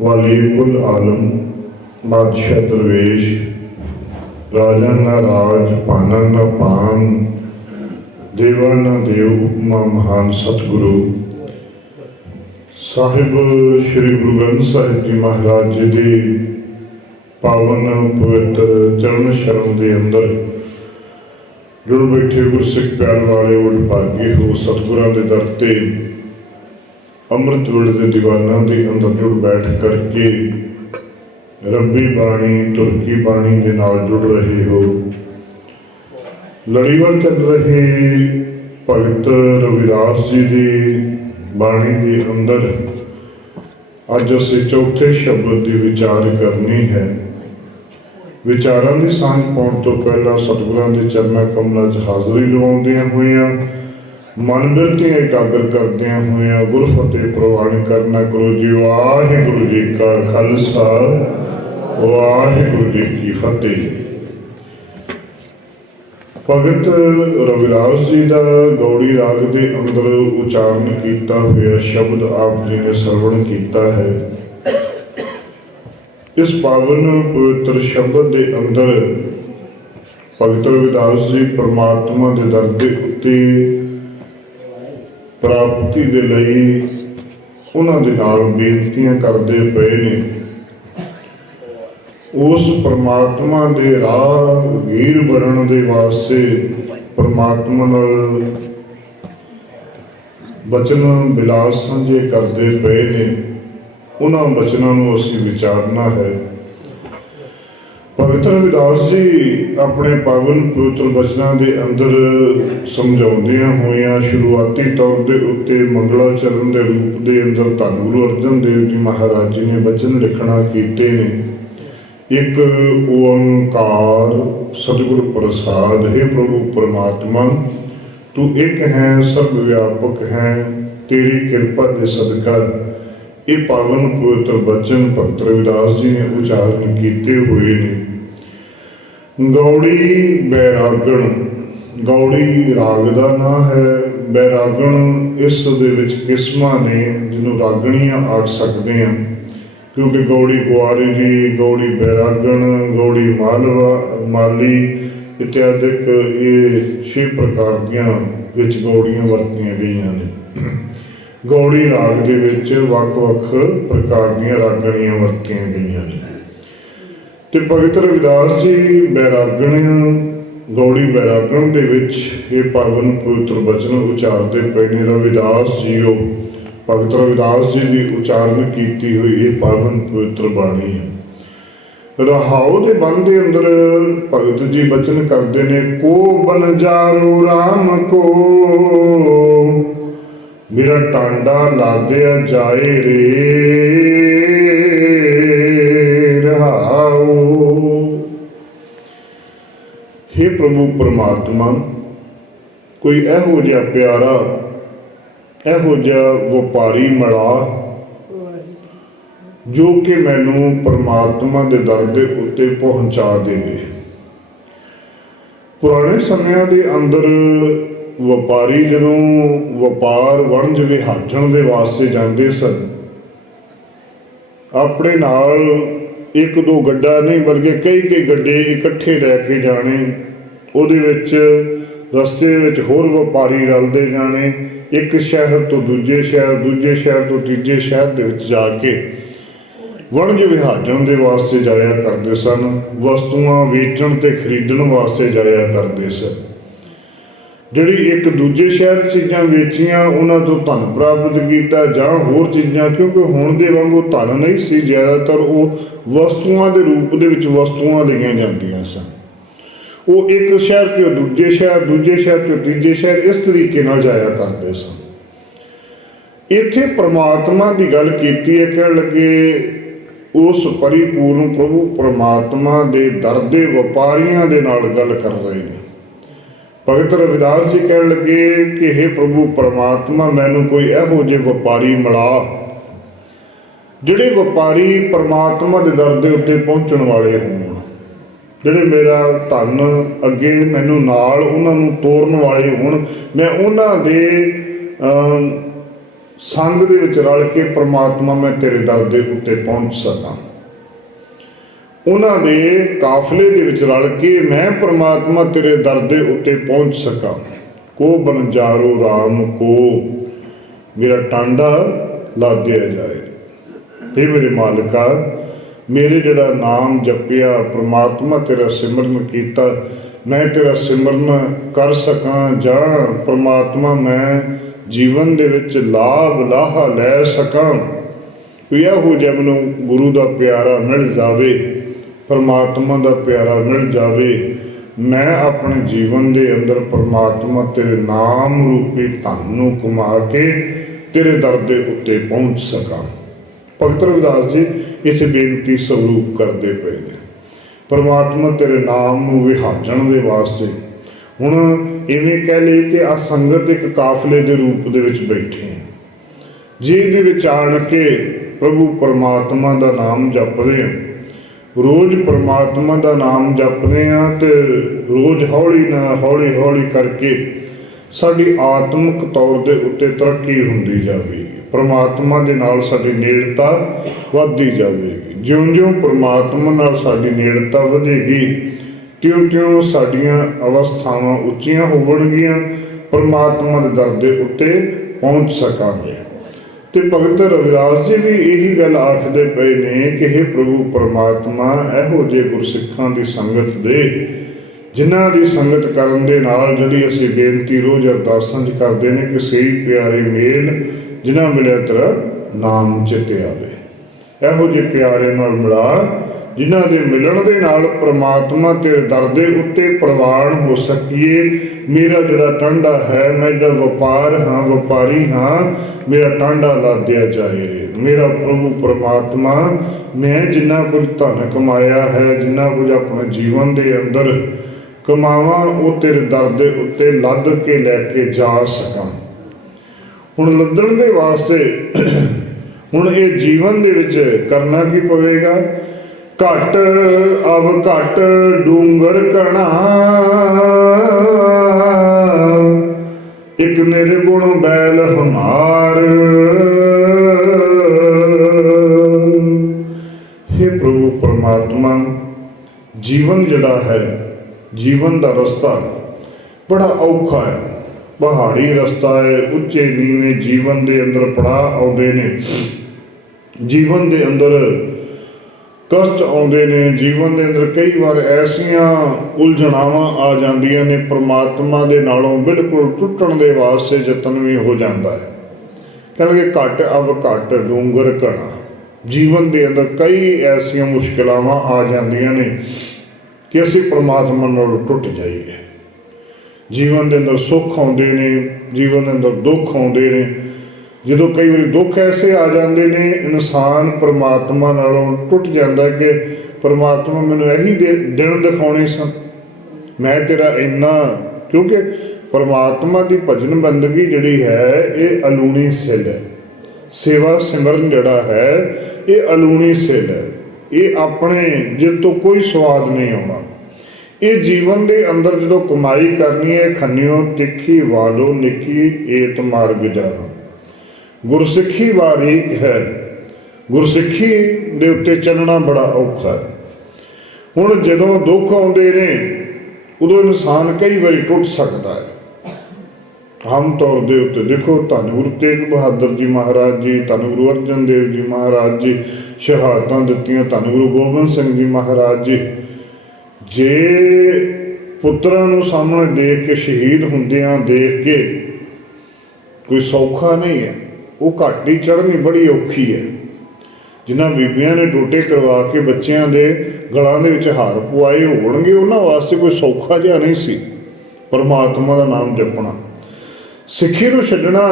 ਵਾਲੀਕੁਲ ਆਲਮ, ਬਾਦਸ਼ਾਹ ਦਰਵੇਸ਼ ਰਾਜਨ ਨਾ ਰਾਜ ਪਾਨਨ ਨਾ ਪਾਨ ਦੇਵਨ ਨਾ ਦੇਵ, ਉਪਮਾ ਮਹਾਨ ਸਤਿਗੁਰੂ। ਸਾਹਿਬ ਸ੍ਰੀ ਗੁਰੂ ਗ੍ਰੰਥ ਸਾਹਿਬ ਜੀ ਮਹਾਰਾਜ ਜੀ ਦੀ ਪਾਵਨ ਪਵਿੱਤਰ ਚਰਨ ਸ਼ਰਨ ਦੇ ਅੰਦਰ ਜੁੜ ਬੈਠੇ ਗੁਰਸਿੱਖ ਪਿਆਰ ਵਾਲੇ ਉਡ ਭਾਗੇ ਹੋ ਸਤਿਗੁਰਾਂ ਦੇ ਦਰ ਤੇ ਅੰਮ੍ਰਿਤ ਵੇਲੇ ਦੇ ਦੀਵਾਨਾਂ ਦੇ ਅੰਦਰ ਜੁੜ ਬੈਠ ਕਰਕੇ ਰੱਬੀ ਬਾਣੀ, ਤੁਰਕੀ ਬਾਣੀ ਦੇ ਨਾਲ ਜੁੜ ਰਹੇ ਹੋ। ਲੜੀਵਾਰ ਚੱਲ ਰਹੇ ਭਗਤ ਰਵਿਦਾਸ ਜੀ ਦੀ ਬਾਣੀ ਦੇ ਅੰਦਰ ਅੱਜ ਅਸੀਂ ਚੌਥੇ ਸ਼ਬਦ ਦੀ ਵਿਚਾਰ ਕਰਨੀ ਹੈ। ਵਿਚਾਰਾਂ ਦੀ ਸਾਂਝ ਪਾਉਣ ਤੋਂ ਪਹਿਲਾਂ ਸਤਿਗੁਰਾਂ ਦੇ ਚਰਨਾਂ ਕਮਲਾਂ 'ਚ ਹਾਜ਼ਰੀ ਲਵਾਉਂਦਿਆਂ ਹੋਇਆਂ ਮਨ ਤੇ ਇਕਾਗਰ ਕਰਦਿਆਂ ਹੋਇਆ ਗੁਰ ਫਤਿਹ ਪ੍ਰਵਾਨ ਕਰਨਾ ਕਰੋ ਜੀ, ਵਾਹਿਗੁਰੂ ਜੀ ਕਾ ਖਾਲਸਾ, ਵਾਹਿਗੁਰੂ ਜੀ ਕੀ ਫਤਿਹ। ਭਗਤ ਰਵਿਦਾਸ ਜੀ ਦਾ ਗੌੜੀ ਰਾਗ ਦੇ ਅੰਦਰ ਉਚਾਰਨ ਕੀਤਾ ਹੋਇਆ ਸ਼ਬਦ ਆਪ ਜੀ ਨੇ ਸਰਵਣ ਕੀਤਾ ਹੈ। ਇਸ ਪਾਵਨ ਪਵਿੱਤਰ ਸ਼ਬਦ ਦੇ ਅੰਦਰ ਭਗਤ ਰਵਿਦਾਸ ਜੀ ਪ੍ਰਮਾਤਮਾ ਦੇ ਦਰ ਦੇ ਉੱਤੇ ਪ੍ਰਾਪਤੀ ਦੇ ਲਈ ਉਹਨਾਂ ਦੇ ਨਾਲ ਬੇਨਤੀਆਂ ਕਰਦੇ ਪਏ ਨੇ। ਉਸ ਪਰਮਾਤਮਾ ਦੇ ਰਾਹ ਵੀਰ ਬਣਨ ਦੇ ਵਾਸਤੇ ਪਰਮਾਤਮਾ ਨਾਲ ਬਚਨ ਬਿਲਾਸ ਸਾਂਝੇ ਕਰਦੇ ਪਏ ਨੇ। ਉਹਨਾਂ ਬਚਨਾਂ ਨੂੰ ਅਸੀਂ ਵਿਚਾਰਨਾ ਹੈ। ਪਵਿੱਤਰ ਵਿਦਾਸ ਜੀ ਆਪਣੇ ਪਾਵਨ ਪਵਿੱਤਰ ਬਚਨਾਂ ਦੇ ਅੰਦਰ ਸਮਝਾਉਂਦਿਆਂ ਹੋਇਆਂ ਸ਼ੁਰੂਆਤੀ ਤੌਰ ਦੇ ਉੱਤੇ ਮੰਗਲਾਚਰਨ ਦੇ ਰੂਪ ਦੇ ਅੰਦਰ ਧੰਨ ਗੁਰੂ ਅਰਜਨ ਦੇਵ ਜੀ ਮਹਾਰਾਜ ਜੀ ਨੇ ਬਚਨ ਲਿਖਣਾ ਕੀਤੇ ਨੇ। ਇੱਕ ਓੰਕਾਰ, ਸਤਿਗੁਰ ਪ੍ਰਸਾਦ, ਹੈ ਪ੍ਰਭੂ ਪਰਮਾਤਮਾ, ਤੂੰ ਇੱਕ ਹੈ ਸਭ ਵਿਆਪਕ ਹੈ, ਤੇਰੀ ਕਿਰਪਾ ਦੇ ਸਦਕਾ। ਇਹ ਪਾਵਨ ਪਵਿੱਤਰ ਬਚਨ ਭਗਤ ਰਵਿਦਾਸ ਜੀ ਨੇ ਉਚਾਰਨ ਕੀਤੇ ਹੋਏ ਨੇ। ਗੌੜੀ ਬੈਰਾਗਣ, ਗੌੜੀ ਰਾਗ ਦਾ ਨਾਂ ਹੈ। ਬੈਰਾਗਣ ਇਸ ਦੇ ਵਿੱਚ ਕਿਸਮਾਂ ਨੇ ਜਿਹਨੂੰ ਰਾਗਣੀਆਂ ਆਖ ਸਕਦੇ ਹਾਂ। ਕਿਉਂਕਿ ਗੌੜੀ ਕੁਆਰੀ ਜੀ, ਗੌੜੀ ਬੈਰਾਗਣ, ਗੌੜੀ ਮਾਲਵਾ, ਮਾਲੀ ਇਤਿਆਦਿਕ ਇਹ ਛੇ ਪ੍ਰਕਾਰ ਦੀਆਂ ਵਿੱਚ ਗੌੜੀਆਂ ਵਰਤੀਆਂ ਗਈਆਂ ਨੇ। ਗੌੜੀ ਰਾਗ ਦੇ ਵਿੱਚ ਵੱਖ-ਵੱਖ ਪ੍ਰਕਾਰ ਦੀਆਂ ਰਾਗਣੀਆਂ ਵਰਤੀਆਂ ਗਈਆਂ ਨੇ। ਤੇ ਭਗਤ ਰਵਿਦਾਸ ਜੀ ਬੈਰਾਗਣ ਗੌੜੀ ਬੈਰਾਗਣ ਦੇ ਵਿੱਚ ਇਹ ਪਾਵਨ ਪਵਿੱਤਰ ਬਚਨ ਉਚਾਰਦੇ ਪਏ ਨੇ। ਰਵਿਦਾਸ ਜੀਓ ਭਗਤ ਰਵਿਦਾਸ ਜੀ ਦੀ ਉਚਾਰਨ ਕੀਤੀ ਹੋਈ ਇਹ ਪਾਵਨ ਪਵਿੱਤਰ ਬਾਣੀ ਹੈ। ਰਹਾਉ ਦੇ ਬੰਦ ਦੇ ਅੰਦਰ ਭਗਤ ਜੀ ਬਚਨ ਕਰਦੇ ਨੇ, ਕੋ ਬਨ ਜਾਰੋ RAM ਕੋ, ਮੇਰਾ ਟਾਂਡਾ ਲਾਦਿਆ ਜਾਏ ਰੇ। ਪ੍ਰਭੂ ਪਰਮਾਤਮਾ, ਕੋਈ ਇਹੋ ਜਿਹਾ ਪਿਆਰਾ, ਇਹੋ ਜਿਹਾ ਵਪਾਰੀ ਮੜਾ ਜੋ ਕਿ ਮੈਨੂੰ ਪਰਮਾਤਮਾ ਦੇ ਦਰ ਦੇ ਉੱਤੇ ਪਹੁੰਚਾ ਦੇਵੇ। ਪੁਰਾਣੇ ਸਮਿਆਂ ਦੇ ਅੰਦਰ ਵਪਾਰੀ ਜਦੋਂ ਵਪਾਰ ਵਣਜ ਵਿਹਾਜਣ ਦੇ ਵਾਸਤੇ ਜਾਂਦੇ ਸਨ, ਆਪਣੇ ਨਾਲ ਇੱਕ ਦੋ ਗੱਡਾ ਨਹੀਂ, ਬਲਕਿ ਕਈ ਕਈ ਗੱਡੇ ਇਕੱਠੇ ਲੈ ਕੇ ਜਾਣੇ ਉਹਦੇ ਵਿੱਚ ਰਸਤੇ ਵਿੱਚ ਹੋਰ ਵਪਾਰੀ ਰਲਦੇ ਜਾਣੇ, ਇੱਕ ਸ਼ਹਿਰ ਤੋਂ ਦੂਜੇ ਸ਼ਹਿਰ ਦੂਜੇ ਸ਼ਹਿਰ ਤੋਂ ਤੀਜੇ ਸ਼ਹਿਰ ਦੇ ਵਿੱਚ ਜਾ ਕੇ ਵਣਜ ਵਿਹਾਜਣ ਦੇ ਵਾਸਤੇ ਜਾਇਆ ਕਰਦੇ ਸਨ, ਵਸਤੂਆਂ ਵੇਚਣ ਤੇ ਖਰੀਦਣ ਵਾਸਤੇ ਜਾਇਆ ਕਰਦੇ ਸਨ। ਜਿਹੜੀ ਇੱਕ ਦੂਜੇ ਸ਼ਹਿਰ ਚੀਜ਼ਾਂ ਵੇਚੀਆਂ, ਉਹਨਾਂ ਤੋਂ ਧਨ ਪ੍ਰਾਪਤ ਕੀਤਾ ਜਾਂ ਹੋਰ ਚੀਜ਼ਾਂ, ਕਿਉਂਕਿ ਹੁਣ ਦੇ ਵਾਂਗੂ ਧਨ ਨਹੀਂ ਸੀ, ਜ਼ਿਆਦਾਤਰ ਉਹ ਵਸਤੂਆਂ ਦੇ ਰੂਪ ਦੇ ਵਿੱਚ ਵਸਤੂਆਂ ਲਈਆਂ ਜਾਂਦੀਆਂ ਸਨ। ਉਹ ਇੱਕ ਸ਼ਹਿਰ ਤੋਂ ਦੂਜੇ ਸ਼ਹਿਰ ਦੂਜੇ ਸ਼ਹਿਰ ਤੋਂ ਤੀਜੇ ਸ਼ਹਿਰ ਇਸ ਤਰੀਕੇ ਨਾਲ ਜਾਇਆ ਕਰਦੇ ਸਨ। ਇੱਥੇ ਪ੍ਰਮਾਤਮਾ ਦੀ ਗੱਲ ਕੀਤੀ ਹੈ, ਕਹਿਣ ਲੱਗੇ, ਉਸ ਪਰਿਪੂਰਨ ਪ੍ਰਭੂ ਪ੍ਰਮਾਤਮਾ ਦੇ ਦਰ ਦੇ ਵਪਾਰੀਆਂ ਦੇ ਨਾਲ ਗੱਲ ਕਰ ਰਹੇ ਨੇ। ਭਗਤ ਰਵਿਦਾਸ ਜੀ ਕਹਿਣ ਲੱਗੇ ਕਿ हे ਪ੍ਰਭੂ ਪਰਮਾਤਮਾ, ਮੈਨੂੰ ਕੋਈ ਇਹੋ ਜਿਹੇ ਵਪਾਰੀ ਮਿਲਾ, ਜਿਹੜੇ ਵਪਾਰੀ ਪ੍ਰਮਾਤਮਾ ਦੇ ਦਰ ਦੇ ਉੱਤੇ ਪਹੁੰਚਣ ਵਾਲੇ ਹੋਣ। ਜਿਹੜੇ ਮੇਰਾ ਧਨ ਅੱਗੇ ਮੈਨੂੰ ਨਾਲ ਉਹਨਾਂ ਨੂੰ ਤੋਰਨ ਵਾਲੇ ਹੋਣ ਮੈਂ ਉਹਨਾਂ ਦੇ ਅਮ, ਸੰਗ ਦੇ ਵਿੱਚ ਰਲ ਕੇ ਪ੍ਰਮਾਤਮਾ ਮੈਂ ਤੇਰੇ ਦਰ ਦੇ ਉੱਤੇ ਪਹੁੰਚ ਸਕਾਂ। ਉਹਨਾਂ ਦੇ ਕਾਫਲੇ ਦੇ ਵਿੱਚ ਰਲ ਕੇ ਮੈਂ ਪ੍ਰਮਾਤਮਾ ਤੇਰੇ ਦਰ ਦੇ ਉੱਤੇ ਪਹੁੰਚ ਸਕਾਂ। ਕੋ ਬਨਜਾਰੋ RAM ਕੋ ਮੇਰਾ ਟਾਂਡਾ ਲਾਦਿਆ ਜਾਏ। ਇਹ ਮੇਰੇ ਮਾਲਕਾ ਮੇਰੇ ਜਿਹੜਾ ਨਾਮ ਜਪਿਆ, ਪ੍ਰਮਾਤਮਾ ਤੇਰਾ ਸਿਮਰਨ ਕੀਤਾ, ਮੈਂ ਤੇਰਾ ਸਿਮਰਨ ਕਰ ਸਕਾਂ ਜਾਂ ਪ੍ਰਮਾਤਮਾ ਮੈਂ ਜੀਵਨ ਦੇ ਵਿੱਚ ਲਾਭ ਲਾਹਾ ਲੈ ਸਕਾਂ। ਕੋਈ ਇਹੋ ਜਿਹਾ ਮੈਨੂੰ ਗੁਰੂ ਦਾ ਪਿਆਰਾ ਮਿਲ ਜਾਵੇ, ਪਰਮਾਤਮਾ ਦਾ ਪਿਆਰਾ ਮਿਲ ਜਾਵੇ, ਮੈਂ ਆਪਣੇ ਜੀਵਨ ਦੇ ਅੰਦਰ ਪਰਮਾਤਮਾ ਤੇਰੇ ਨਾਮ ਰੂਪੀ ਧਨ ਨੂੰ ਕਮਾ ਕੇ ਤੇਰੇ ਦਰ ਦੇ ਉੱਤੇ ਪਹੁੰਚ ਸਕਾਂ। ਭਗਤ ਰਵਿਦਾਸ ਜੀ ਇਸੇ ਬੇਨਤੀ ਸਰੂਪ ਕਰਦੇ ਪਏ ਨੇ। ਪਰਮਾਤਮਾ ਤੇਰੇ ਨਾਮ ਨੂੰ ਵਿਹਾਜਣ ਦੇ ਵਾਸਤੇ। ਹੁਣ ਇਵੇਂ ਕਹਿ ਲਈ ਕਿ ਆ ਸੰਗਤ ਇੱਕ ਕਾਫਲੇ ਦੇ ਰੂਪ ਦੇ ਵਿੱਚ ਬੈਠੇ ਹਾਂ। ਜਿਹਦੇ ਵਿੱਚ ਆਣ ਕੇ ਪ੍ਰਭੂ ਪਰਮਾਤਮਾ ਦਾ ਨਾਮ ਜਪਦੇ ਹਾਂ। ਰੋਜ਼ ਪਰਮਾਤਮਾ ਦਾ ਨਾਮ ਜਪਦੇ ਆ ਤੇ ਰੋਜ਼ ਹੌਲੀ ਨਾ ਹੌਲੀ ਹੌਲੀ ਕਰਕੇ ਸਾਡੀ ਆਤਮਿਕ ਤੌਰ ਦੇ ਉੱਤੇ ਤਰੱਕੀ ਹੁੰਦੀ ਜਾਵੇਗੀ। ਪਰਮਾਤਮਾ ਦੇ ਨਾਲ ਸਾਡੀ ਨੇੜਤਾ ਵੱਧਦੀ ਜਾਵੇਗੀ। ਜਿਉਂ-ਜਿਉਂ ਪਰਮਾਤਮਾ ਨਾਲ ਸਾਡੀ ਨੇੜਤਾ ਵਧੇਗੀ, ਤਿਉਂ-ਤਿਉਂ ਸਾਡੀਆਂ ਅਵਸਥਾਵਾਂ ਉੱਚੀਆਂ ਹੋਣਗੀਆਂ ਪਰਮਾਤਮਾ ਦੇ ਦਰ ਦੇ ਉੱਤੇ ਪਹੁੰਚ ਸਕਾਂਗੇ। ਤੇ ਭਗਤ ਰਵਿਦਾਸ ਜੀ ਵੀ ਇਹੀ ਗੱਲ ਆਖਦੇ ਪਏ ਨੇ ਕਿ हे ਪ੍ਰਭੂ, ਪਰਮਾਤਮਾ, ਇਹੋ ਜਿਹੇ ਗੁਰਸਿੱਖਾਂ ਦੀ ਸੰਗਤ ਦੇ, ਜਿਨ੍ਹਾਂ ਦੀ ਸੰਗਤ ਕਰਨ ਦੇ ਨਾਲ ਜਿਹੜੀ ਅਸੀਂ ਬੇਨਤੀ ਰੋਜ਼ ਅਰਦਾਸਾਂ 'ਚ ਕਰਦੇ ਨੇ ਕਿ ਸਹੀ ਪਿਆਰੇ ਮੇਲ ਜਿਨ੍ਹਾਂ ਮਿਲਿਆ ਤੇਰਾ ਨਾਮ ਚਿੱਤੇ ਆਵੇ। ਇਹੋ ਜਿਹੇ ਪਿਆਰੇ ਨਾਲ ਮਿਲਾ, ਜਿਨ੍ਹਾਂ ਦੇ ਮਿਲਣ ਦੇ ਨਾਲ ਪ੍ਰਮਾਤਮਾ ਤੇਰੇ ਦਰ ਦੇ ਉੱਤੇ ਪ੍ਰਵਾਨ ਹੋ ਸਕੀਏ। ਮੇਰਾ ਜਿਹੜਾ ਟਾਂਡਾ ਹੈ, ਮੈਂ ਜਿਹੜਾ ਵਪਾਰ ਹਾਂ, ਵਪਾਰੀ ਹਾਂ, ਮੇਰਾ ਟਾਂਡਾ ਲਾਦਿਆ ਜਾਏ। ਮੇਰਾ ਪ੍ਰਭੂ ਪ੍ਰਮਾਤਮਾ, ਮੈਂ ਜਿੰਨਾ ਕੁਝ ਧਨ ਕਮਾਇਆ ਹੈ, ਜਿੰਨਾ ਕੁਝ ਆਪਣੇ ਜੀਵਨ ਦੇ ਅੰਦਰ ਕਮਾਵਾਂ, ਉਹ ਤੇਰੇ ਦਰ ਦੇ ਉੱਤੇ ਲੱਦ ਕੇ ਲੈ ਕੇ ਜਾ ਸਕਾਂ। ਹੁਣ ਲੱਦਣ ਦੇ ਵਾਸਤੇ ਹੁਣ ਇਹ ਜੀਵਨ ਦੇ ਵਿੱਚ ਕਰਨਾ ਕੀ ਪਵੇਗਾ? ਘਟ ਅਵ ਘਟ ਡੂੰਗਰ ਕਣਾ ਇਕ ਨਿਰਗੁਣ ਬੈਲ ਹਮਾਰ। हे ਪ੍ਰਭੂ ਪਰਮਾਤਮਾ, ਜੀਵਨ ਜਿਹੜਾ ਹੈ, ਜੀਵਨ ਦਾ ਰਸਤਾ ਬੜਾ ਔਖਾ ਹੈ। ਪਹਾੜੀ ਰਸਤਾ ਹੈ, ਉੱਚੇ ਨੀਵੇਂ ਜੀਵਨ ਦੇ ਅੰਦਰ ਪੜਾਅ ਆਉਂਦੇ ਨੇ। ਜੀਵਨ ਦੇ ਅੰਦਰ ਕਸ਼ਟ ਆਉਂਦੇ ਨੇ, ਜੀਵਨ ਦੇ ਅੰਦਰ ਕਈ ਵਾਰ ਐਸੀਆਂ ਉਲਝਣਾਵਾਂ ਆ ਜਾਂਦੀਆਂ ਨੇ, ਪ੍ਰਮਾਤਮਾ ਦੇ ਨਾਲੋਂ ਬਿਲਕੁਲ ਟੁੱਟਣ ਦੇ ਵਾਸਤੇ ਯਤਨ ਵੀ ਹੋ ਜਾਂਦਾ ਹੈ। ਕਹਿੰਦੇ ਘਟ ਅਵ ਘਟ ਡੂੰਗਰ ਘਣਾ। ਜੀਵਨ ਦੇ ਅੰਦਰ ਕਈ ਐਸੀਆਂ ਮੁਸ਼ਕਲਾਵਾਂ ਆ ਜਾਂਦੀਆਂ ਨੇ ਕਿ ਅਸੀਂ ਪ੍ਰਮਾਤਮਾ ਨਾਲ ਟੁੱਟ ਜਾਈਏ। ਜੀਵਨ ਦੇ ਅੰਦਰ ਸੁੱਖ ਆਉਂਦੇ ਨੇ, ਜੀਵਨ ਦੇ ਅੰਦਰ ਦੁੱਖ ਆਉਂਦੇ ਨੇ। ਜਦੋਂ ਕਈ ਵਾਰੀ ਦੁੱਖ ਐਸੇ ਆ ਜਾਂਦੇ ਨੇ, ਇਨਸਾਨ ਪਰਮਾਤਮਾ ਨਾਲੋਂ ਟੁੱਟ ਜਾਂਦਾ ਕਿ ਪਰਮਾਤਮਾ ਮੈਨੂੰ ਇਹੀ ਦਿਨ ਦਿਖਾਉਣੇ ਸਨ। ਮੈਂ ਤੇਰਾ ਇੰਨਾ, ਕਿਉਂਕਿ ਪਰਮਾਤਮਾ ਦੀ ਭਜਨ ਬੰਦਗੀ ਜਿਹੜੀ ਹੈ, ਇਹ ਅਲੂਣੀ ਸਿਲ ਹੈ। ਸੇਵਾ ਸਿਮਰਨ ਜਿਹੜਾ ਹੈ, ਇਹ ਅਲੂਣੀ ਸਿਲ ਹੈ। ਇਹ ਆਪਣੇ ਜਿਸ ਤੋਂ ਕੋਈ ਸਵਾਦ ਨਹੀਂ ਆਉਣਾ ਇਹ ਜੀਵਨ ਦੇ ਅੰਦਰ ਜਦੋਂ ਕਮਾਈ ਕਰਨੀ ਹੈ, ਖੰਨਿਓ, ਤਿੱਖੀ ਵਾਲੋ, ਨਿੱਕੀ, ਏਤ ਮਾਰਗ ਗੁਰਸਿੱਖੀ ਬਾਰੀਕ ਹੈ। ਗੁਰਸਿੱਖੀ ਦੇ ਉੱਤੇ ਚੱਲਣਾ ਬੜਾ ਔਖਾ ਹੈ। ਹੁਣ ਜਦੋਂ ਦੁੱਖ ਆਉਂਦੇ ਨੇ, ਉਦੋਂ ਇਨਸਾਨ ਕਈ ਵਾਰੀ ਟੁੱਟ ਸਕਦਾ ਹੈ। ਆਮ ਤੌਰ ਦੇ ਉੱਤੇ ਦੇਖੋ, ਧੰਨ ਗੁਰੂ ਤੇਗ ਬਹਾਦਰ ਜੀ ਮਹਾਰਾਜ ਜੀ, ਧੰਨ ਗੁਰੂ ਅਰਜਨ ਦੇਵ ਜੀ ਮਹਾਰਾਜ ਜੀ, ਸ਼ਹਾਦਤਾਂ ਦਿੱਤੀਆਂ ਧੰਨ ਗੁਰੂ ਗੋਬਿੰਦ ਸਿੰਘ ਜੀ ਮਹਾਰਾਜ ਜੀ। ਜੇ ਪੁੱਤਰਾਂ ਨੂੰ ਸਾਹਮਣੇ ਦੇਖ ਕੇ ਸ਼ਹੀਦ ਹੁੰਦਿਆਂ ਦੇਖ ਕੇ ਕੋਈ ਸੌਖਾ ਨਹੀਂ ਹੈ, ਉਹ ਘਾਟੀ ਚੜ੍ਹਨੀ ਬੜੀ ਔਖੀ ਹੈ। ਜਿਨ੍ਹਾਂ ਬੀਬੀਆਂ ਨੇ ਟੋਟੇ ਕਰਵਾ ਕੇ ਬੱਚਿਆਂ ਦੇ ਗਲਾਂ ਦੇ ਵਿੱਚ ਹਾਰ ਪਵਾਏ, ਹੋਣਗੇ ਉਹਨਾਂ ਵਾਸਤੇ ਕੋਈ ਸੌਖਾ ਜਿਹਾ ਨਹੀਂ ਸੀ। ਪਰਮਾਤਮਾ ਦਾ ਨਾਮ ਜਪਣਾ। ਸਿੱਖੀ ਨੂੰ ਛੱਡਣਾ,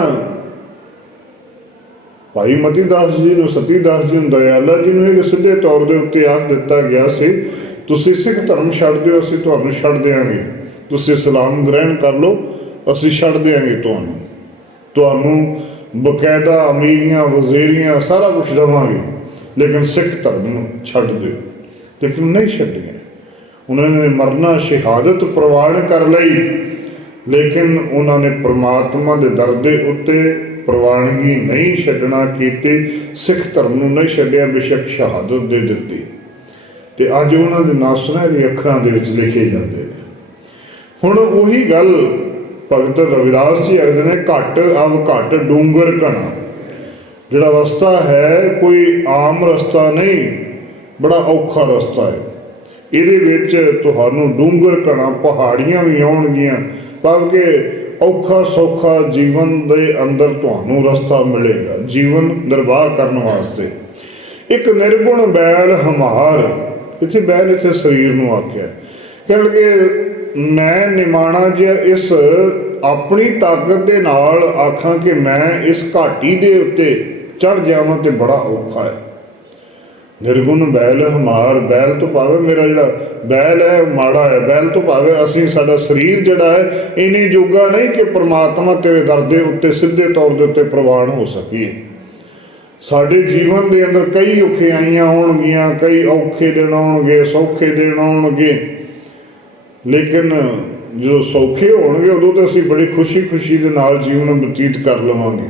ਭਾਈ ਮਤੀ ਦਾਸ ਜੀ ਨੂੰ ਸਤੀ ਦਾਸ ਜੀ ਨੂੰ ਦਇਆਲਾ ਜੀ ਨੂੰ ਇਹ ਸਿੱਧੇ ਤੌਰ ਦੇ ਉੱਤੇ ਆਖ ਦਿੱਤਾ ਗਿਆ ਸੀ ਤੁਸੀਂ ਸਿੱਖ ਧਰਮ ਛੱਡ ਦਿਓ, ਅਸੀਂ ਤੁਹਾਨੂੰ ਛੱਡ ਦਿਆਂਗੇ। ਤੁਸੀਂ ਇਸਲਾਮ ਗ੍ਰਹਿਣ ਕਰ ਲਓ, ਅਸੀਂ ਛੱਡ ਦਿਆਂਗੇ ਤੁਹਾਨੂੰ। ਤੁਹਾਨੂੰ ਬਕਾਇਦਾ ਅਮੀਰੀਆਂ, ਵਜ਼ੀਰੀਆਂ ਸਾਰਾ ਕੁਝ ਦੇਵਾਂਗੇ, ਲੇਕਿਨ ਸਿੱਖ ਧਰਮ ਨੂੰ ਛੱਡ ਦਿਓ। ਲੇਕਿਨ ਨਹੀਂ ਛੱਡਿਆ। ਉਹਨਾਂ ਨੇ ਮਰਨਾ, ਸ਼ਹਾਦਤ ਪ੍ਰਵਾਨ ਕਰ ਲਈ, ਲੇਕਿਨ ਉਹਨਾਂ ਨੇ ਪ੍ਰਮਾਤਮਾ ਦੇ ਦਰ ਦੇ ਉੱਤੇ ਪ੍ਰਵਾਨਗੀ ਨਹੀਂ ਛੱਡਣਾ ਕੀਤੀ, ਸਿੱਖ ਧਰਮ ਨੂੰ ਨਹੀਂ ਛੱਡਿਆ, ਬੇਸ਼ੱਕ ਸ਼ਹਾਦਤ ਦੇ ਦਿੱਤੀ। ਤੇ ਅੱਜ ਉਹਨਾਂ ਦੇ ਨਾਂ ਸੁਨਹਿਰੇ ਅੱਖਰਾਂ ਦੇ ਵਿੱਚ ਲਿਖੇ ਜਾਂਦੇ ਨੇ। ਹੁਣ ਉਹੀ ਗੱਲ ਭਗਤ ਰਵਿਦਾਸ ਜੀ ਆਖਦੇ ਨੇ, ਘੱਟ ਅਵ ਘੱਟ ਡੂੰਗਰ ਘਣਾ। ਜਿਹੜਾ ਰਸਤਾ ਹੈ ਕੋਈ ਆਮ ਰਸਤਾ ਨਹੀਂ, ਬੜਾ ਔਖਾ ਰਸਤਾ ਹੈ। ਇਹਦੇ ਵਿੱਚ ਤੁਹਾਨੂੰ ਡੂੰਗਰ ਘਣਾ ਪਹਾੜੀਆਂ ਵੀ ਆਉਣਗੀਆਂ ਪਰ ਕਿ ਔਖਾ ਸੌਖਾ ਜੀਵਨ ਦੇ ਅੰਦਰ ਤੁਹਾਨੂੰ ਰਸਤਾ ਮਿਲੇਗਾ, ਜੀਵਨ ਨਿਰਵਾਹ ਕਰਨ ਵਾਸਤੇ। ਇੱਕ ਨਿਰਗੁਣ ਬੈਲ ਹਮਾਰ ਇੱਥੇ ਬੈਲ ਇੱਥੇ ਸਰੀਰ ਨੂੰ ਆਖਿਆ। ਕਹਿਣ ਕਿ ਮੈਂ ਨਿਮਾਣਾ ਜਿਹਾ ਇਸ ਆਪਣੀ ਤਾਕਤ ਦੇ ਨਾਲ ਆਖਾਂ ਕਿ ਮੈਂ ਇਸ ਘਾਟੀ ਦੇ ਉੱਤੇ ਚੜ ਜਾਵਾਂ ਤੇ ਬੜਾ ਔਖਾ ਹੈ। ਨਿਰਗੁਣ ਬੈਲ ਹਮਾਰ, ਬੈਲ ਤੋਂ ਭਾਵੇਂ ਮੇਰਾ ਜਿਹੜਾ ਬੈਲ ਹੈ ਮਾੜਾ ਹੈ, ਬੈਲ ਤੋਂ ਭਾਵੇਂ ਅਸੀਂ ਸਾਡਾ ਸਰੀਰ ਜਿਹੜਾ ਹੈ, ਇਨੀ ਜੋਗਾ ਨਹੀਂ ਕਿ ਪ੍ਰਮਾਤਮਾ ਤੇਰੇ ਦਰ ਦੇ ਉੱਤੇ ਸਿੱਧੇ ਤੌਰ ਦੇ ਉੱਤੇ ਪ੍ਰਵਾਨ ਹੋ ਸਕੀਏ। ਸਾਡੇ ਜੀਵਨ ਦੇ ਅੰਦਰ ਕਈ ਔਖਿਆਈਆਂ ਆਉਣਗੀਆਂ ਕਈ ਔਖੇ ਦਿਨ ਆਉਣਗੇ, ਸੌਖੇ ਦਿਨ ਆਉਣਗੇ। ਲੇਕਿਨ ਜਦੋਂ ਸੌਖੇ ਹੋਣਗੇ, ਉਦੋਂ ਤਾਂ ਅਸੀਂ ਬੜੀ ਖੁਸ਼ੀ-ਖੁਸ਼ੀ ਦੇ ਨਾਲ ਜੀਵਨ ਬਤੀਤ ਕਰ ਲਵਾਂਗੇ।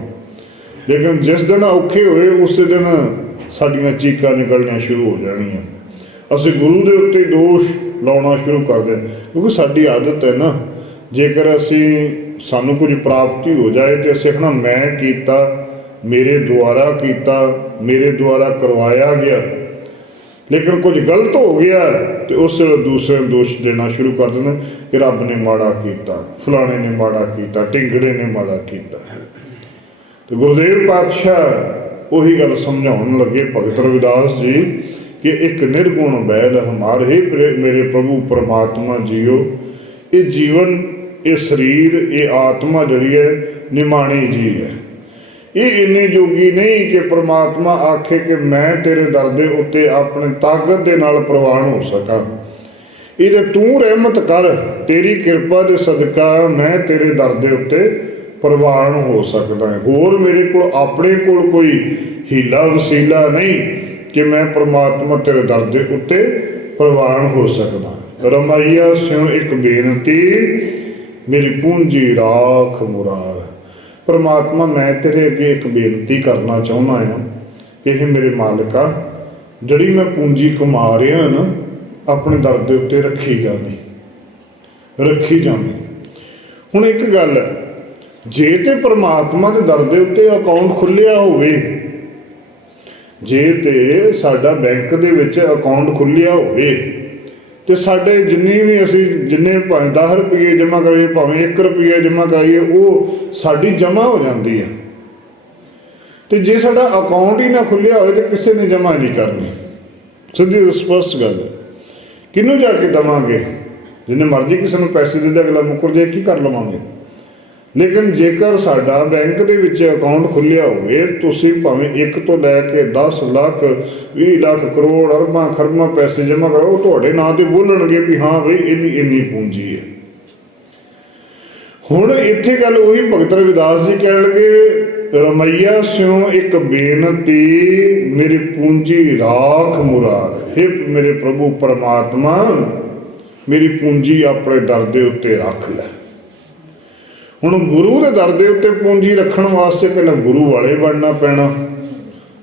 ਲੇਕਿਨ ਜਿਸ ਦਿਨ ਔਖੇ ਹੋਏ, ਉਸ ਦਿਨ ਸਾਡੀਆਂ ਚੀਕਾਂ ਨਿਕਲਣੀਆਂ ਸ਼ੁਰੂ ਹੋ ਜਾਣੀਆਂ। ਅਸੀਂ ਗੁਰੂ ਦੇ ਉੱਤੇ ਦੋਸ਼ ਲਾਉਣਾ ਸ਼ੁਰੂ ਕਰ ਦਿੰਦੇ ਕਿਉਂਕਿ ਸਾਡੀ ਆਦਤ ਹੈ ਨਾ, ਜੇਕਰ ਅਸੀਂ ਸਾਨੂੰ ਕੁਝ ਪ੍ਰਾਪਤੀ ਹੋ ਜਾਏ ਤੇ ਅਸੀਂ ਕਹਣਾ ਮੈਂ ਕੀਤਾ ਮੇਰੇ ਦੁਆਰਾ ਕੀਤਾ, ਮੇਰੇ ਦੁਆਰਾ ਕਰਵਾਇਆ ਗਿਆ। ਲੇਕਿਨ ਕੁਝ ਗਲਤ ਹੋ ਗਿਆ ਤੇ ਉਸ ਵੇਲੇ ਦੂਸਰੇ ਨੂੰ ਦੋਸ਼ ਦੇਣਾ ਸ਼ੁਰੂ ਕਰ ਦਿੰਦੇ ਕਿ ਰੱਬ ਨੇ ਮਾੜਾ ਕੀਤਾ, ਫਲਾਣੇ ਨੇ ਮਾੜਾ ਕੀਤਾ, ਢਿੰਗੜੇ ਨੇ ਮਾੜਾ ਕੀਤਾ। ਤੇ ਗੁਰਦੇਵ ਪਾਤਸ਼ਾਹ ਉਹੀ ਗੱਲ ਸਮਝਾਉਣ ਲੱਗੇ ਭਗਤ ਰਵਿਦਾਸ ਜੀ ਕਿ ਇੱਕ ਨਿਰਗੁਣ ਬੈਲ ਹਮਾਰੇ ਮੇਰੇ ਪ੍ਰਭੂ ਪਰਮਾਤਮਾ ਜੀਓ, ਇਹ ਜੀਵਨ, ਇਹ ਸਰੀਰ, ਇਹ ਆਤਮਾ ਜਿਹੜੀ ਹੈ ਨਿਮਾਣੀ ਜੀ ਹੈ। ਇਹ ਇੰਨੇ ਜੋਗੀ ਨਹੀਂ ਕਿ ਪ੍ਰਮਾਤਮਾ ਆਖੇ ਕਿ ਮੈਂ ਤੇਰੇ ਦਰ ਦੇ ਉੱਤੇ ਆਪਣੇ ਤਾਕਤ ਦੇ ਨਾਲ ਪ੍ਰਵਾਨ ਹੋ ਸਕਾਂ। ਇਹਦੇ ਤੂੰ ਰਹਿਮਤ ਕਰ, ਤੇਰੀ ਕਿਰਪਾ ਦੇ ਸਦਕਾ ਮੈਂ ਤੇਰੇ ਦਰ ਦੇ ਉੱਤੇ ਪ੍ਰਵਾਨ ਹੋ ਸਕਦਾ ਹੈ। ਹੋਰ ਮੇਰੇ ਕੋਲ ਆਪਣੇ ਕੋਲ ਕੋਈ ਹੀਲਾ ਵਸੀਲਾ ਨਹੀਂ ਕਿ ਮੈਂ ਪ੍ਰਮਾਤਮਾ ਤੇਰੇ ਦਰ ਦੇ ਉੱਤੇ ਪ੍ਰਵਾਨ ਹੋ ਸਕਦਾ ਰਮਾਈਆ, ਸਿਉ ਇੱਕ ਬੇਨਤੀ, ਮੇਰੀ ਪੂੰਜੀ ਰਾਖ ਮੁਰਾਦ। ਪਰਮਾਤਮਾ, ਮੈਂ ਤੇਰੇ ਅੱਗੇ ਇੱਕ ਬੇਨਤੀ ਕਰਨਾ ਚਾਹੁੰਦਾ ਹਾਂ ਕਿ ਇਹ ਮੇਰੇ ਮਾਲਕ ਆ, ਜਿਹੜੀ ਮੈਂ ਪੂੰਜੀ ਕਮਾ ਰਿਹਾ ਨਾ, ਆਪਣੇ ਦਰ ਦੇ ਉੱਤੇ ਰੱਖੀ ਜਾਵੇ। ਰੱਖੀ ਜਾਵੇ। ਹੁਣ ਇੱਕ ਗੱਲ ਹੈ, ਜੇ ਤੇ ਪਰਮਾਤਮਾ ਦੇ ਦਰ ਦੇ ਉੱਤੇ ਅਕਾਊਂਟ ਖੁੱਲਿਆ ਹੋਵੇ, ਜੇ ਤੇ ਸਾਡਾ ਬੈਂਕ ਦੇ ਵਿੱਚ ਅਕਾਊਂਟ ਖੁੱਲਿਆ ਹੋਵੇ ਤੇ ਸਾਡੇ ਜਿੰਨੀ ਵੀ ਅਸੀਂ ਜਿੰਨੇ ਭਾਵੇਂ 10 ਰੁਪਏ ਜਮ੍ਹਾਂ ਕਰਾਈਏ, ਭਾਵੇਂ 1 ਰੁਪਿਆ ਜਮ੍ਹਾਂ ਕਰਾਈਏ, ਉਹ ਸਾਡੀ ਜਮ੍ਹਾਂ ਹੋ ਜਾਂਦੀ ਹੈ। ਤੇ ਜੇ ਸਾਡਾ ਅਕਾਊਂਟ ਹੀ ਨਾ ਖੁੱਲਿਆ ਹੋਵੇ ਤੇ ਕਿਸੇ ਨੇ ਜਮ੍ਹਾਂ ਨਹੀਂ ਕਰਨੀ। ਸਿੱਧੀ ਸਪਸ਼ਟ ਗੱਲ ਹੈ। ਕਿਹਨੂੰ ਜਾ ਕੇ ਦਵਾਂਗੇ? ਜਿੰਨੇ ਮਰਜ਼ੀ ਕਿਸੇ ਨੂੰ ਪੈਸੇ ਦੇ ਦੇ, ਅਗਲਾ ਮੁੱਕਰ ਜੇ ਕੀ ਕਰ ਲਵਾਂਗੇ? ਲੇਕਿਨ ਜੇਕਰ ਸਾਡਾ ਬੈਂਕ ਦੇ ਵਿੱਚ ਅਕਾਊਂਟ ਖੁੱਲਿਆ ਹੋਵੇ, ਤੁਸੀਂ ਭਾਵੇਂ 1 ਤੋਂ ਲੈ ਕੇ 10 ਲੱਖ 20 ਲੱਖ ਕਰੋੜ ਅਰਬਾਂ ਖਰਬਾਂ ਪੈਸੇ ਜਮ੍ਹਾਂ ਕਰੋ ਤੁਹਾਡੇ ਨਾਂ ਤੇ ਬੋਲਣਗੇ ਵੀ ਹਾਂ ਬਈ ਇੰਨੀ ਇੰਨੀ ਪੂੰਜੀ ਹੈ। ਹੁਣ ਇੱਥੇ ਗੱਲ ਉਹੀ ਭਗਤ ਰਵਿਦਾਸ ਜੀ ਕਹਿਣਗੇ, ਰਮਈਆ ਸਿਉ ਇੱਕ ਬੇਨਤੀ, ਮੇਰੀ ਪੂੰਜੀ ਰਾਖ ਮੁਰਾਦ, ਹੈ ਮੇਰੇ ਪ੍ਰਭੂ ਪਰਮਾਤਮਾ, ਮੇਰੀ ਪੂੰਜੀ ਆਪਣੇ ਦਰ ਦੇ ਉੱਤੇ ਰੱਖ ਲੈ। ਹੁਣ ਗੁਰੂ ਦੇ ਦਰ ਦੇ ਉੱਤੇ ਪੂੰਜੀ ਰੱਖਣ ਵਾਸਤੇ ਪਹਿਲਾਂ ਗੁਰੂ ਵਾਲੇ ਬਣਨਾ ਪੈਣਾ।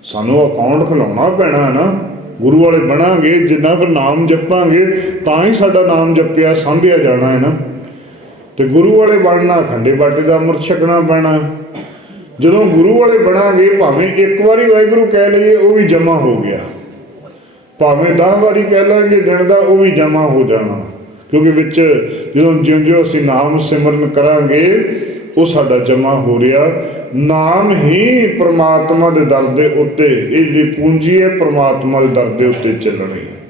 ਸਾਨੂੰ ਅਕਾਊਂਟ ਖੁਲਾਉਣਾ ਪੈਣਾ ਹੈ ਨਾ। ਗੁਰੂ ਵਾਲੇ ਬਣਾਂਗੇ, ਜਿੰਨਾ ਫਿਰ ਨਾਮ ਜਪਾਂਗੇ, ਤਾਂ ਹੀ ਸਾਡਾ ਨਾਮ ਜਪਿਆ, ਸੰਭਿਆ ਜਾਣਾ ਹੈ ਨਾ। ਤੇ ਗੁਰੂ ਵਾਲੇ ਬਣਨਾ, ਖੰਡੇ ਬਾਟੇ ਦਾ ਅੰਮ੍ਰਿਤ ਛਕਣਾ ਪੈਣਾ ਜਦੋਂ ਗੁਰੂ ਵਾਲੇ ਬਣਾਂਗੇ, ਭਾਵੇਂ ਇੱਕ ਵਾਰੀ ਵਾਹਿਗੁਰੂ ਕਹਿ ਲਈਏ, ਉਹ ਵੀ ਜਮਾ ਹੋ ਗਿਆ। ਭਾਵੇਂ 10 ਵਾਰੀ ਕਹਿ ਲਾਂਗੇ, ਦਿਨ ਦਾ ਉਹ ਵੀ ਜਮਾ ਹੋ ਜਾਣਾ। ਕਿਉਂਕਿ ਵਿੱਚ ਜਦੋਂ ਜਿਉਂ-ਜਿਉਂ ਅਸੀਂ ਨਾਮ ਸਿਮਰਨ ਕਰਾਂਗੇ, ਉਹ ਸਾਡਾ ਜਮਾ ਹੋ ਰਿਹਾ। ਨਾਮ ਹੀ ਪ੍ਰਮਾਤਮਾ ਦੇ ਦਰ ਦੇ ਉੱਤੇ, ਇਹ ਜਿਹੜੀ ਪੂੰਜੀ ਹੈ, ਪ੍ਰਮਾਤਮਾ ਦੇ ਦਰ ਦੇ ਉੱਤੇ ਚੱਲਣੀ ਹੈ।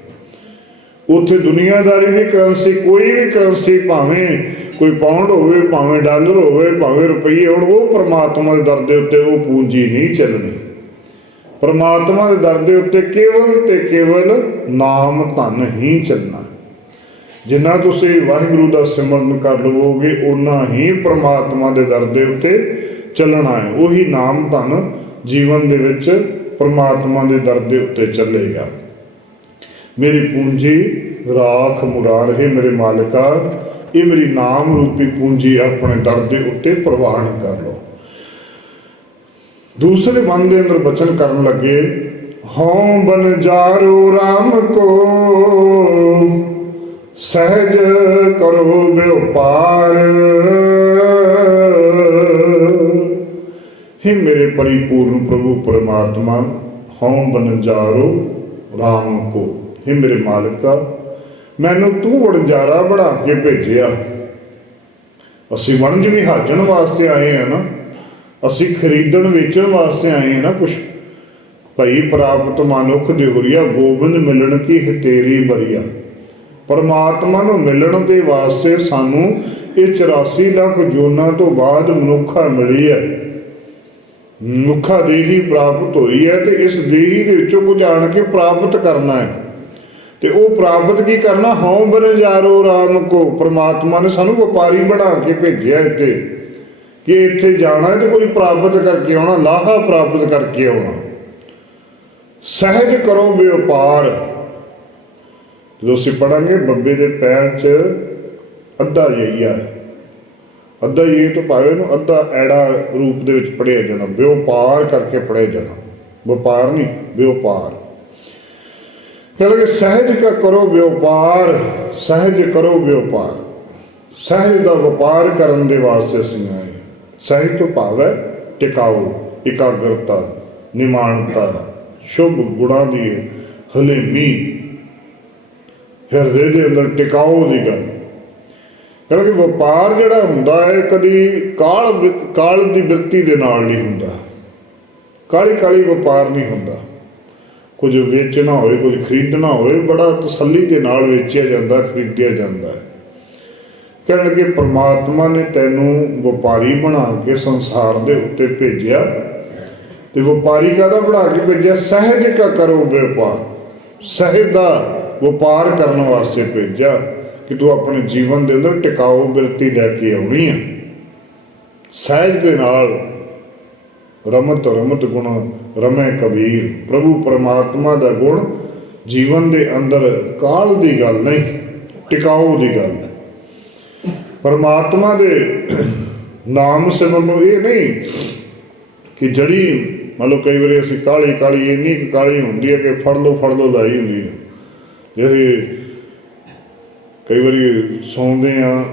ਉੱਥੇ ਦੁਨੀਆਦਾਰੀ ਦੀ ਕਰੰਸੀ, ਕੋਈ ਵੀ ਕਰੰਸੀ ਭਾਵੇਂ ਕੋਈ ਪਾਉਂਡ ਹੋਵੇ, ਭਾਵੇਂ ਡਾਲਰ ਹੋਵੇ, ਭਾਵੇਂ ਰੁਪਈਏ ਹੋਣ, ਉਹ ਪ੍ਰਮਾਤਮਾ ਦੇ ਦਰ ਦੇ ਉੱਤੇ, ਉਹ ਪੂੰਜੀ ਨਹੀਂ ਚੱਲਣੀ। ਪ੍ਰਮਾਤਮਾ ਦੇ ਦਰ ਦੇ ਉੱਤੇ ਕੇਵਲ ਤੇ ਕੇਵਲ ਨਾਮ ਧਨ ਹੀ ਚੱਲਣਾ। ਜਿੰਨਾ ਤੁਸੀਂ ਵਾਹਿਗੁਰੂ ਦਾ ਸਿਮਰਨ ਕਰ ਲਵੋਗੇ ਉਨਾ ਹੀ ਪ੍ਰਮਾਤਮਾ ਦੇ ਦਰ ਦੇ ਉੱਤੇ ਚੱਲਣਾ ਹੈ। ਉਹੀ ਨਾਮ ਧਨ ਜੀਵਨ ਦੇ ਵਿੱਚ ਪ੍ਰਮਾਤਮਾ ਦੇ ਦਰ ਦੇ ਉੱਤੇ ਚੱਲੇਗਾ। ਮੇਰੀ ਪੂੰਜੀ ਰਾਖ ਮੁਰਾਰ ਹੈ ਮੇਰੇ ਮਾਲਕਾ। ਇਹ ਮੇਰੀ ਨਾਮ ਰੂਪੀ ਪੂੰਜੀ ਆਪਣੇ ਦਰ ਦੇ ਉੱਤੇ ਪ੍ਰਵਾਨ ਕਰ ਲਓ। ਦੂਸਰੇ ਮਨ ਦੇ ਅੰਦਰ ਬਚਨ ਕਰਨ ਲੱਗੇ, ਹਉ ਬਨ ਜਾਰੋ RAM ਕੋ। ਸਹਿਜ ਕਰੋ ਵਿਉਪਾਰ। हे ਮੇਰੇ ਪਰਿਪੂਰਨ ਪ੍ਰਭੂ ਪਰਮਾਤਮਾ, ਹਉ ਬਨ ਜਾਰੋ ਕੋ। हे ਮੇਰੇ ਮਾਲਕਾ, ਮੈਨੂੰ ਤੂੰ ਵਣਜਾਰਾ ਬਣਾ ਕੇ ਭੇਜਿਆ। ਅਸੀਂ ਵਣਜ ਵਿਹਾਜਣ ਵਾਸਤੇ ਆਏ ਆ ਨਾ, ਅਸੀਂ ਖਰੀਦਣ ਵੇਚਣ ਵਾਸਤੇ ਆਏ ਆ ਨਾ ਕੁਛ। ਭਈ ਪ੍ਰਾਪਤ ਮਨੁੱਖ ਦੇ ਹੁਰੀਆ ਗੋਬਿੰਦ ਮਿਲਣ ਕੀ ਹੈ ਤੇਰੀ ਬਰੀਆ। ਪਰਮਾਤਮਾ ਨੂੰ ਮਿਲਣ ਦੇ ਵਾਸਤੇ ਸਾਨੂੰ ਇਹ 84 ਲੱਖ ਜੋਨਾਂ ਤੋਂ ਬਾਅਦ ਮਨੁੱਖਾ ਮਿਲੀ ਹੈ। ਮਨੁੱਖਾ ਦੇਹੀ ਪ੍ਰਾਪਤ ਹੋਈ ਹੈ ਤੇ ਇਸ ਦੇਹੀ ਦੇ ਵਿੱਚੋਂ ਕੁਝ ਆਣ ਕੇ ਪ੍ਰਾਪਤ ਕਰਨਾ ਹੈ। ਤੇ ਉਹ ਪ੍ਰਾਪਤ ਕੀ ਕਰਨਾ? ਹਉ ਬਨ ਜਾਰੋ ਰਾਮ ਕੋ। ਪ੍ਰਮਾਤਮਾ ਨੇ ਸਾਨੂੰ ਵਪਾਰੀ ਬਣਾ ਕੇ ਭੇਜਿਆ ਇੱਥੇ। ਕਿ ਇੱਥੇ ਜਾਣਾ ਤੇ ਕੋਈ ਪ੍ਰਾਪਤ ਕਰਕੇ ਆਉਣਾ, ਲਾਹਾ ਪ੍ਰਾਪਤ ਕਰਕੇ ਆਉਣਾ। ਸਹਿਜ ਕਰੋ ਵਪਾਰ ਜਦੋਂ ਅਸੀਂ ਪੜਾਂਗੇ ਬੱਬੇ ਦੇ ਪੈਰ 'ਚ ਅੱਧਾ ਜਈਆ ਅੱਧਾ ਇਹ ਤੋਂ ਭਾਵੇਂ ਨੂੰ ਅੱਧਾ ਐੜਾ ਰੂਪ ਦੇ ਵਿੱਚ ਪੜਿਆ ਜਾਣਾ ਵਪਾਰ ਕਰਕੇ ਪੜਿਆ ਜਾਣਾ। ਵਪਾਰ ਨਹੀਂ ਵਪਾਰ ਕਹਿੰਦੇ ਸਹਿਜ ਕਾ ਕਰੋ ਵਪਾਰ ਸਹਿਜ ਕਰੋ ਵਪਾਰ ਸਹਿਜ ਦਾ ਵਪਾਰ ਕਰਨ ਦੇ ਵਾਸਤੇ ਅਸੀਂ ਆਏ ਸਹਿਜ ਤੋਂ ਭਾਵ ਹੈ ਟਿਕਾਓ ਇਕਾਗਰਤਾ, ਨਿਮਾਣਤਾ, ਸ਼ੁਭ ਗੁਣਾਂ ਦੀ ਹਲੇਮੀ ਹਿਰਦੇ ਦੇ ਅੰਦਰ ਟਿਕਾਓ ਦੀ ਗੱਲ। ਕਹਿੰਦੇ ਵਪਾਰ ਜਿਹੜਾ ਹੁੰਦਾ ਹੈ, ਕਦੀ ਕਾਲ ਕਾਲ ਦੀ ਬਿਰਤੀ ਦੇ ਨਾਲ ਨਹੀਂ ਹੁੰਦਾ। ਕਾਲੀ ਕਾਲੀ ਵਪਾਰ ਨਹੀਂ ਹੁੰਦਾ। ਕੁਝ ਵੇਚਣਾ ਹੋਵੇ ਕੁਝ ਖਰੀਦਣਾ ਹੋਵੇ ਬੜਾ ਤਸੱਲੀ ਦੇ ਨਾਲ ਵੇਚਿਆ ਜਾਂਦਾ, ਖਰੀਦਿਆ ਜਾਂਦਾ ਹੈ। ਕਹਿਣ ਲੱਗੇ, ਪ੍ਰਮਾਤਮਾ ਨੇ ਤੈਨੂੰ ਵਪਾਰੀ ਬਣਾ ਕੇ ਸੰਸਾਰ ਦੇ ਉੱਤੇ ਭੇਜਿਆ। ਤੇ ਵਪਾਰੀ ਕਾਹਦਾ ਬਣਾ ਕੇ ਭੇਜਿਆ? ਸਹਿਜ ਕਾ ਕਰੋ ਵਪਾਰ। ਸਹਿਜ ਦਾ ਵਪਾਰ ਕਰਨ ਵਾਸਤੇ ਭੇਜਿਆ ਕਿ ਤੂੰ ਆਪਣੇ ਜੀਵਨ ਦੇ ਅੰਦਰ ਟਿਕਾਊ ਬਿਰਤੀ ਲੈ ਕੇ ਆਉਣੀ ਹੈ ਸਹਿਜ ਦੇ ਨਾਲ ਰਮਤ ਰਮਤ ਗੁਣ ਰਮੈ ਕਬੀਰ, ਪ੍ਰਭੂ ਪਰਮਾਤਮਾ ਦਾ ਗੁਣ ਜੀਵਨ ਦੇ ਅੰਦਰ ਕਾਲ ਦੀ ਗੱਲ ਨਹੀਂ, ਟਿਕਾਊ ਦੀ ਗੱਲ। ਹੈ ਪਰਮਾਤਮਾ ਦੇ ਨਾਮ ਸਿਮਰਨ ਨੂੰ ਇਹ ਨਹੀਂ ਕਿ ਜੜੀ, ਮੰਨ ਲਓ ਕਈ ਵਾਰੀ ਅਸੀਂ ਕਾਲੀ ਕਾਲੀ ਇੰਨੀ ਕੁ ਕਾਲੀ ਹੁੰਦੀ ਹੈ ਕਿ ਫੜ ਲਓ ਫੜ ਲਓ, ਲਾਈ ਹੁੰਦੀ ਹੈ। ਜਿਵੇਂ ਕਈ ਵਾਰੀ ਸੌਂਦੇ ਆ,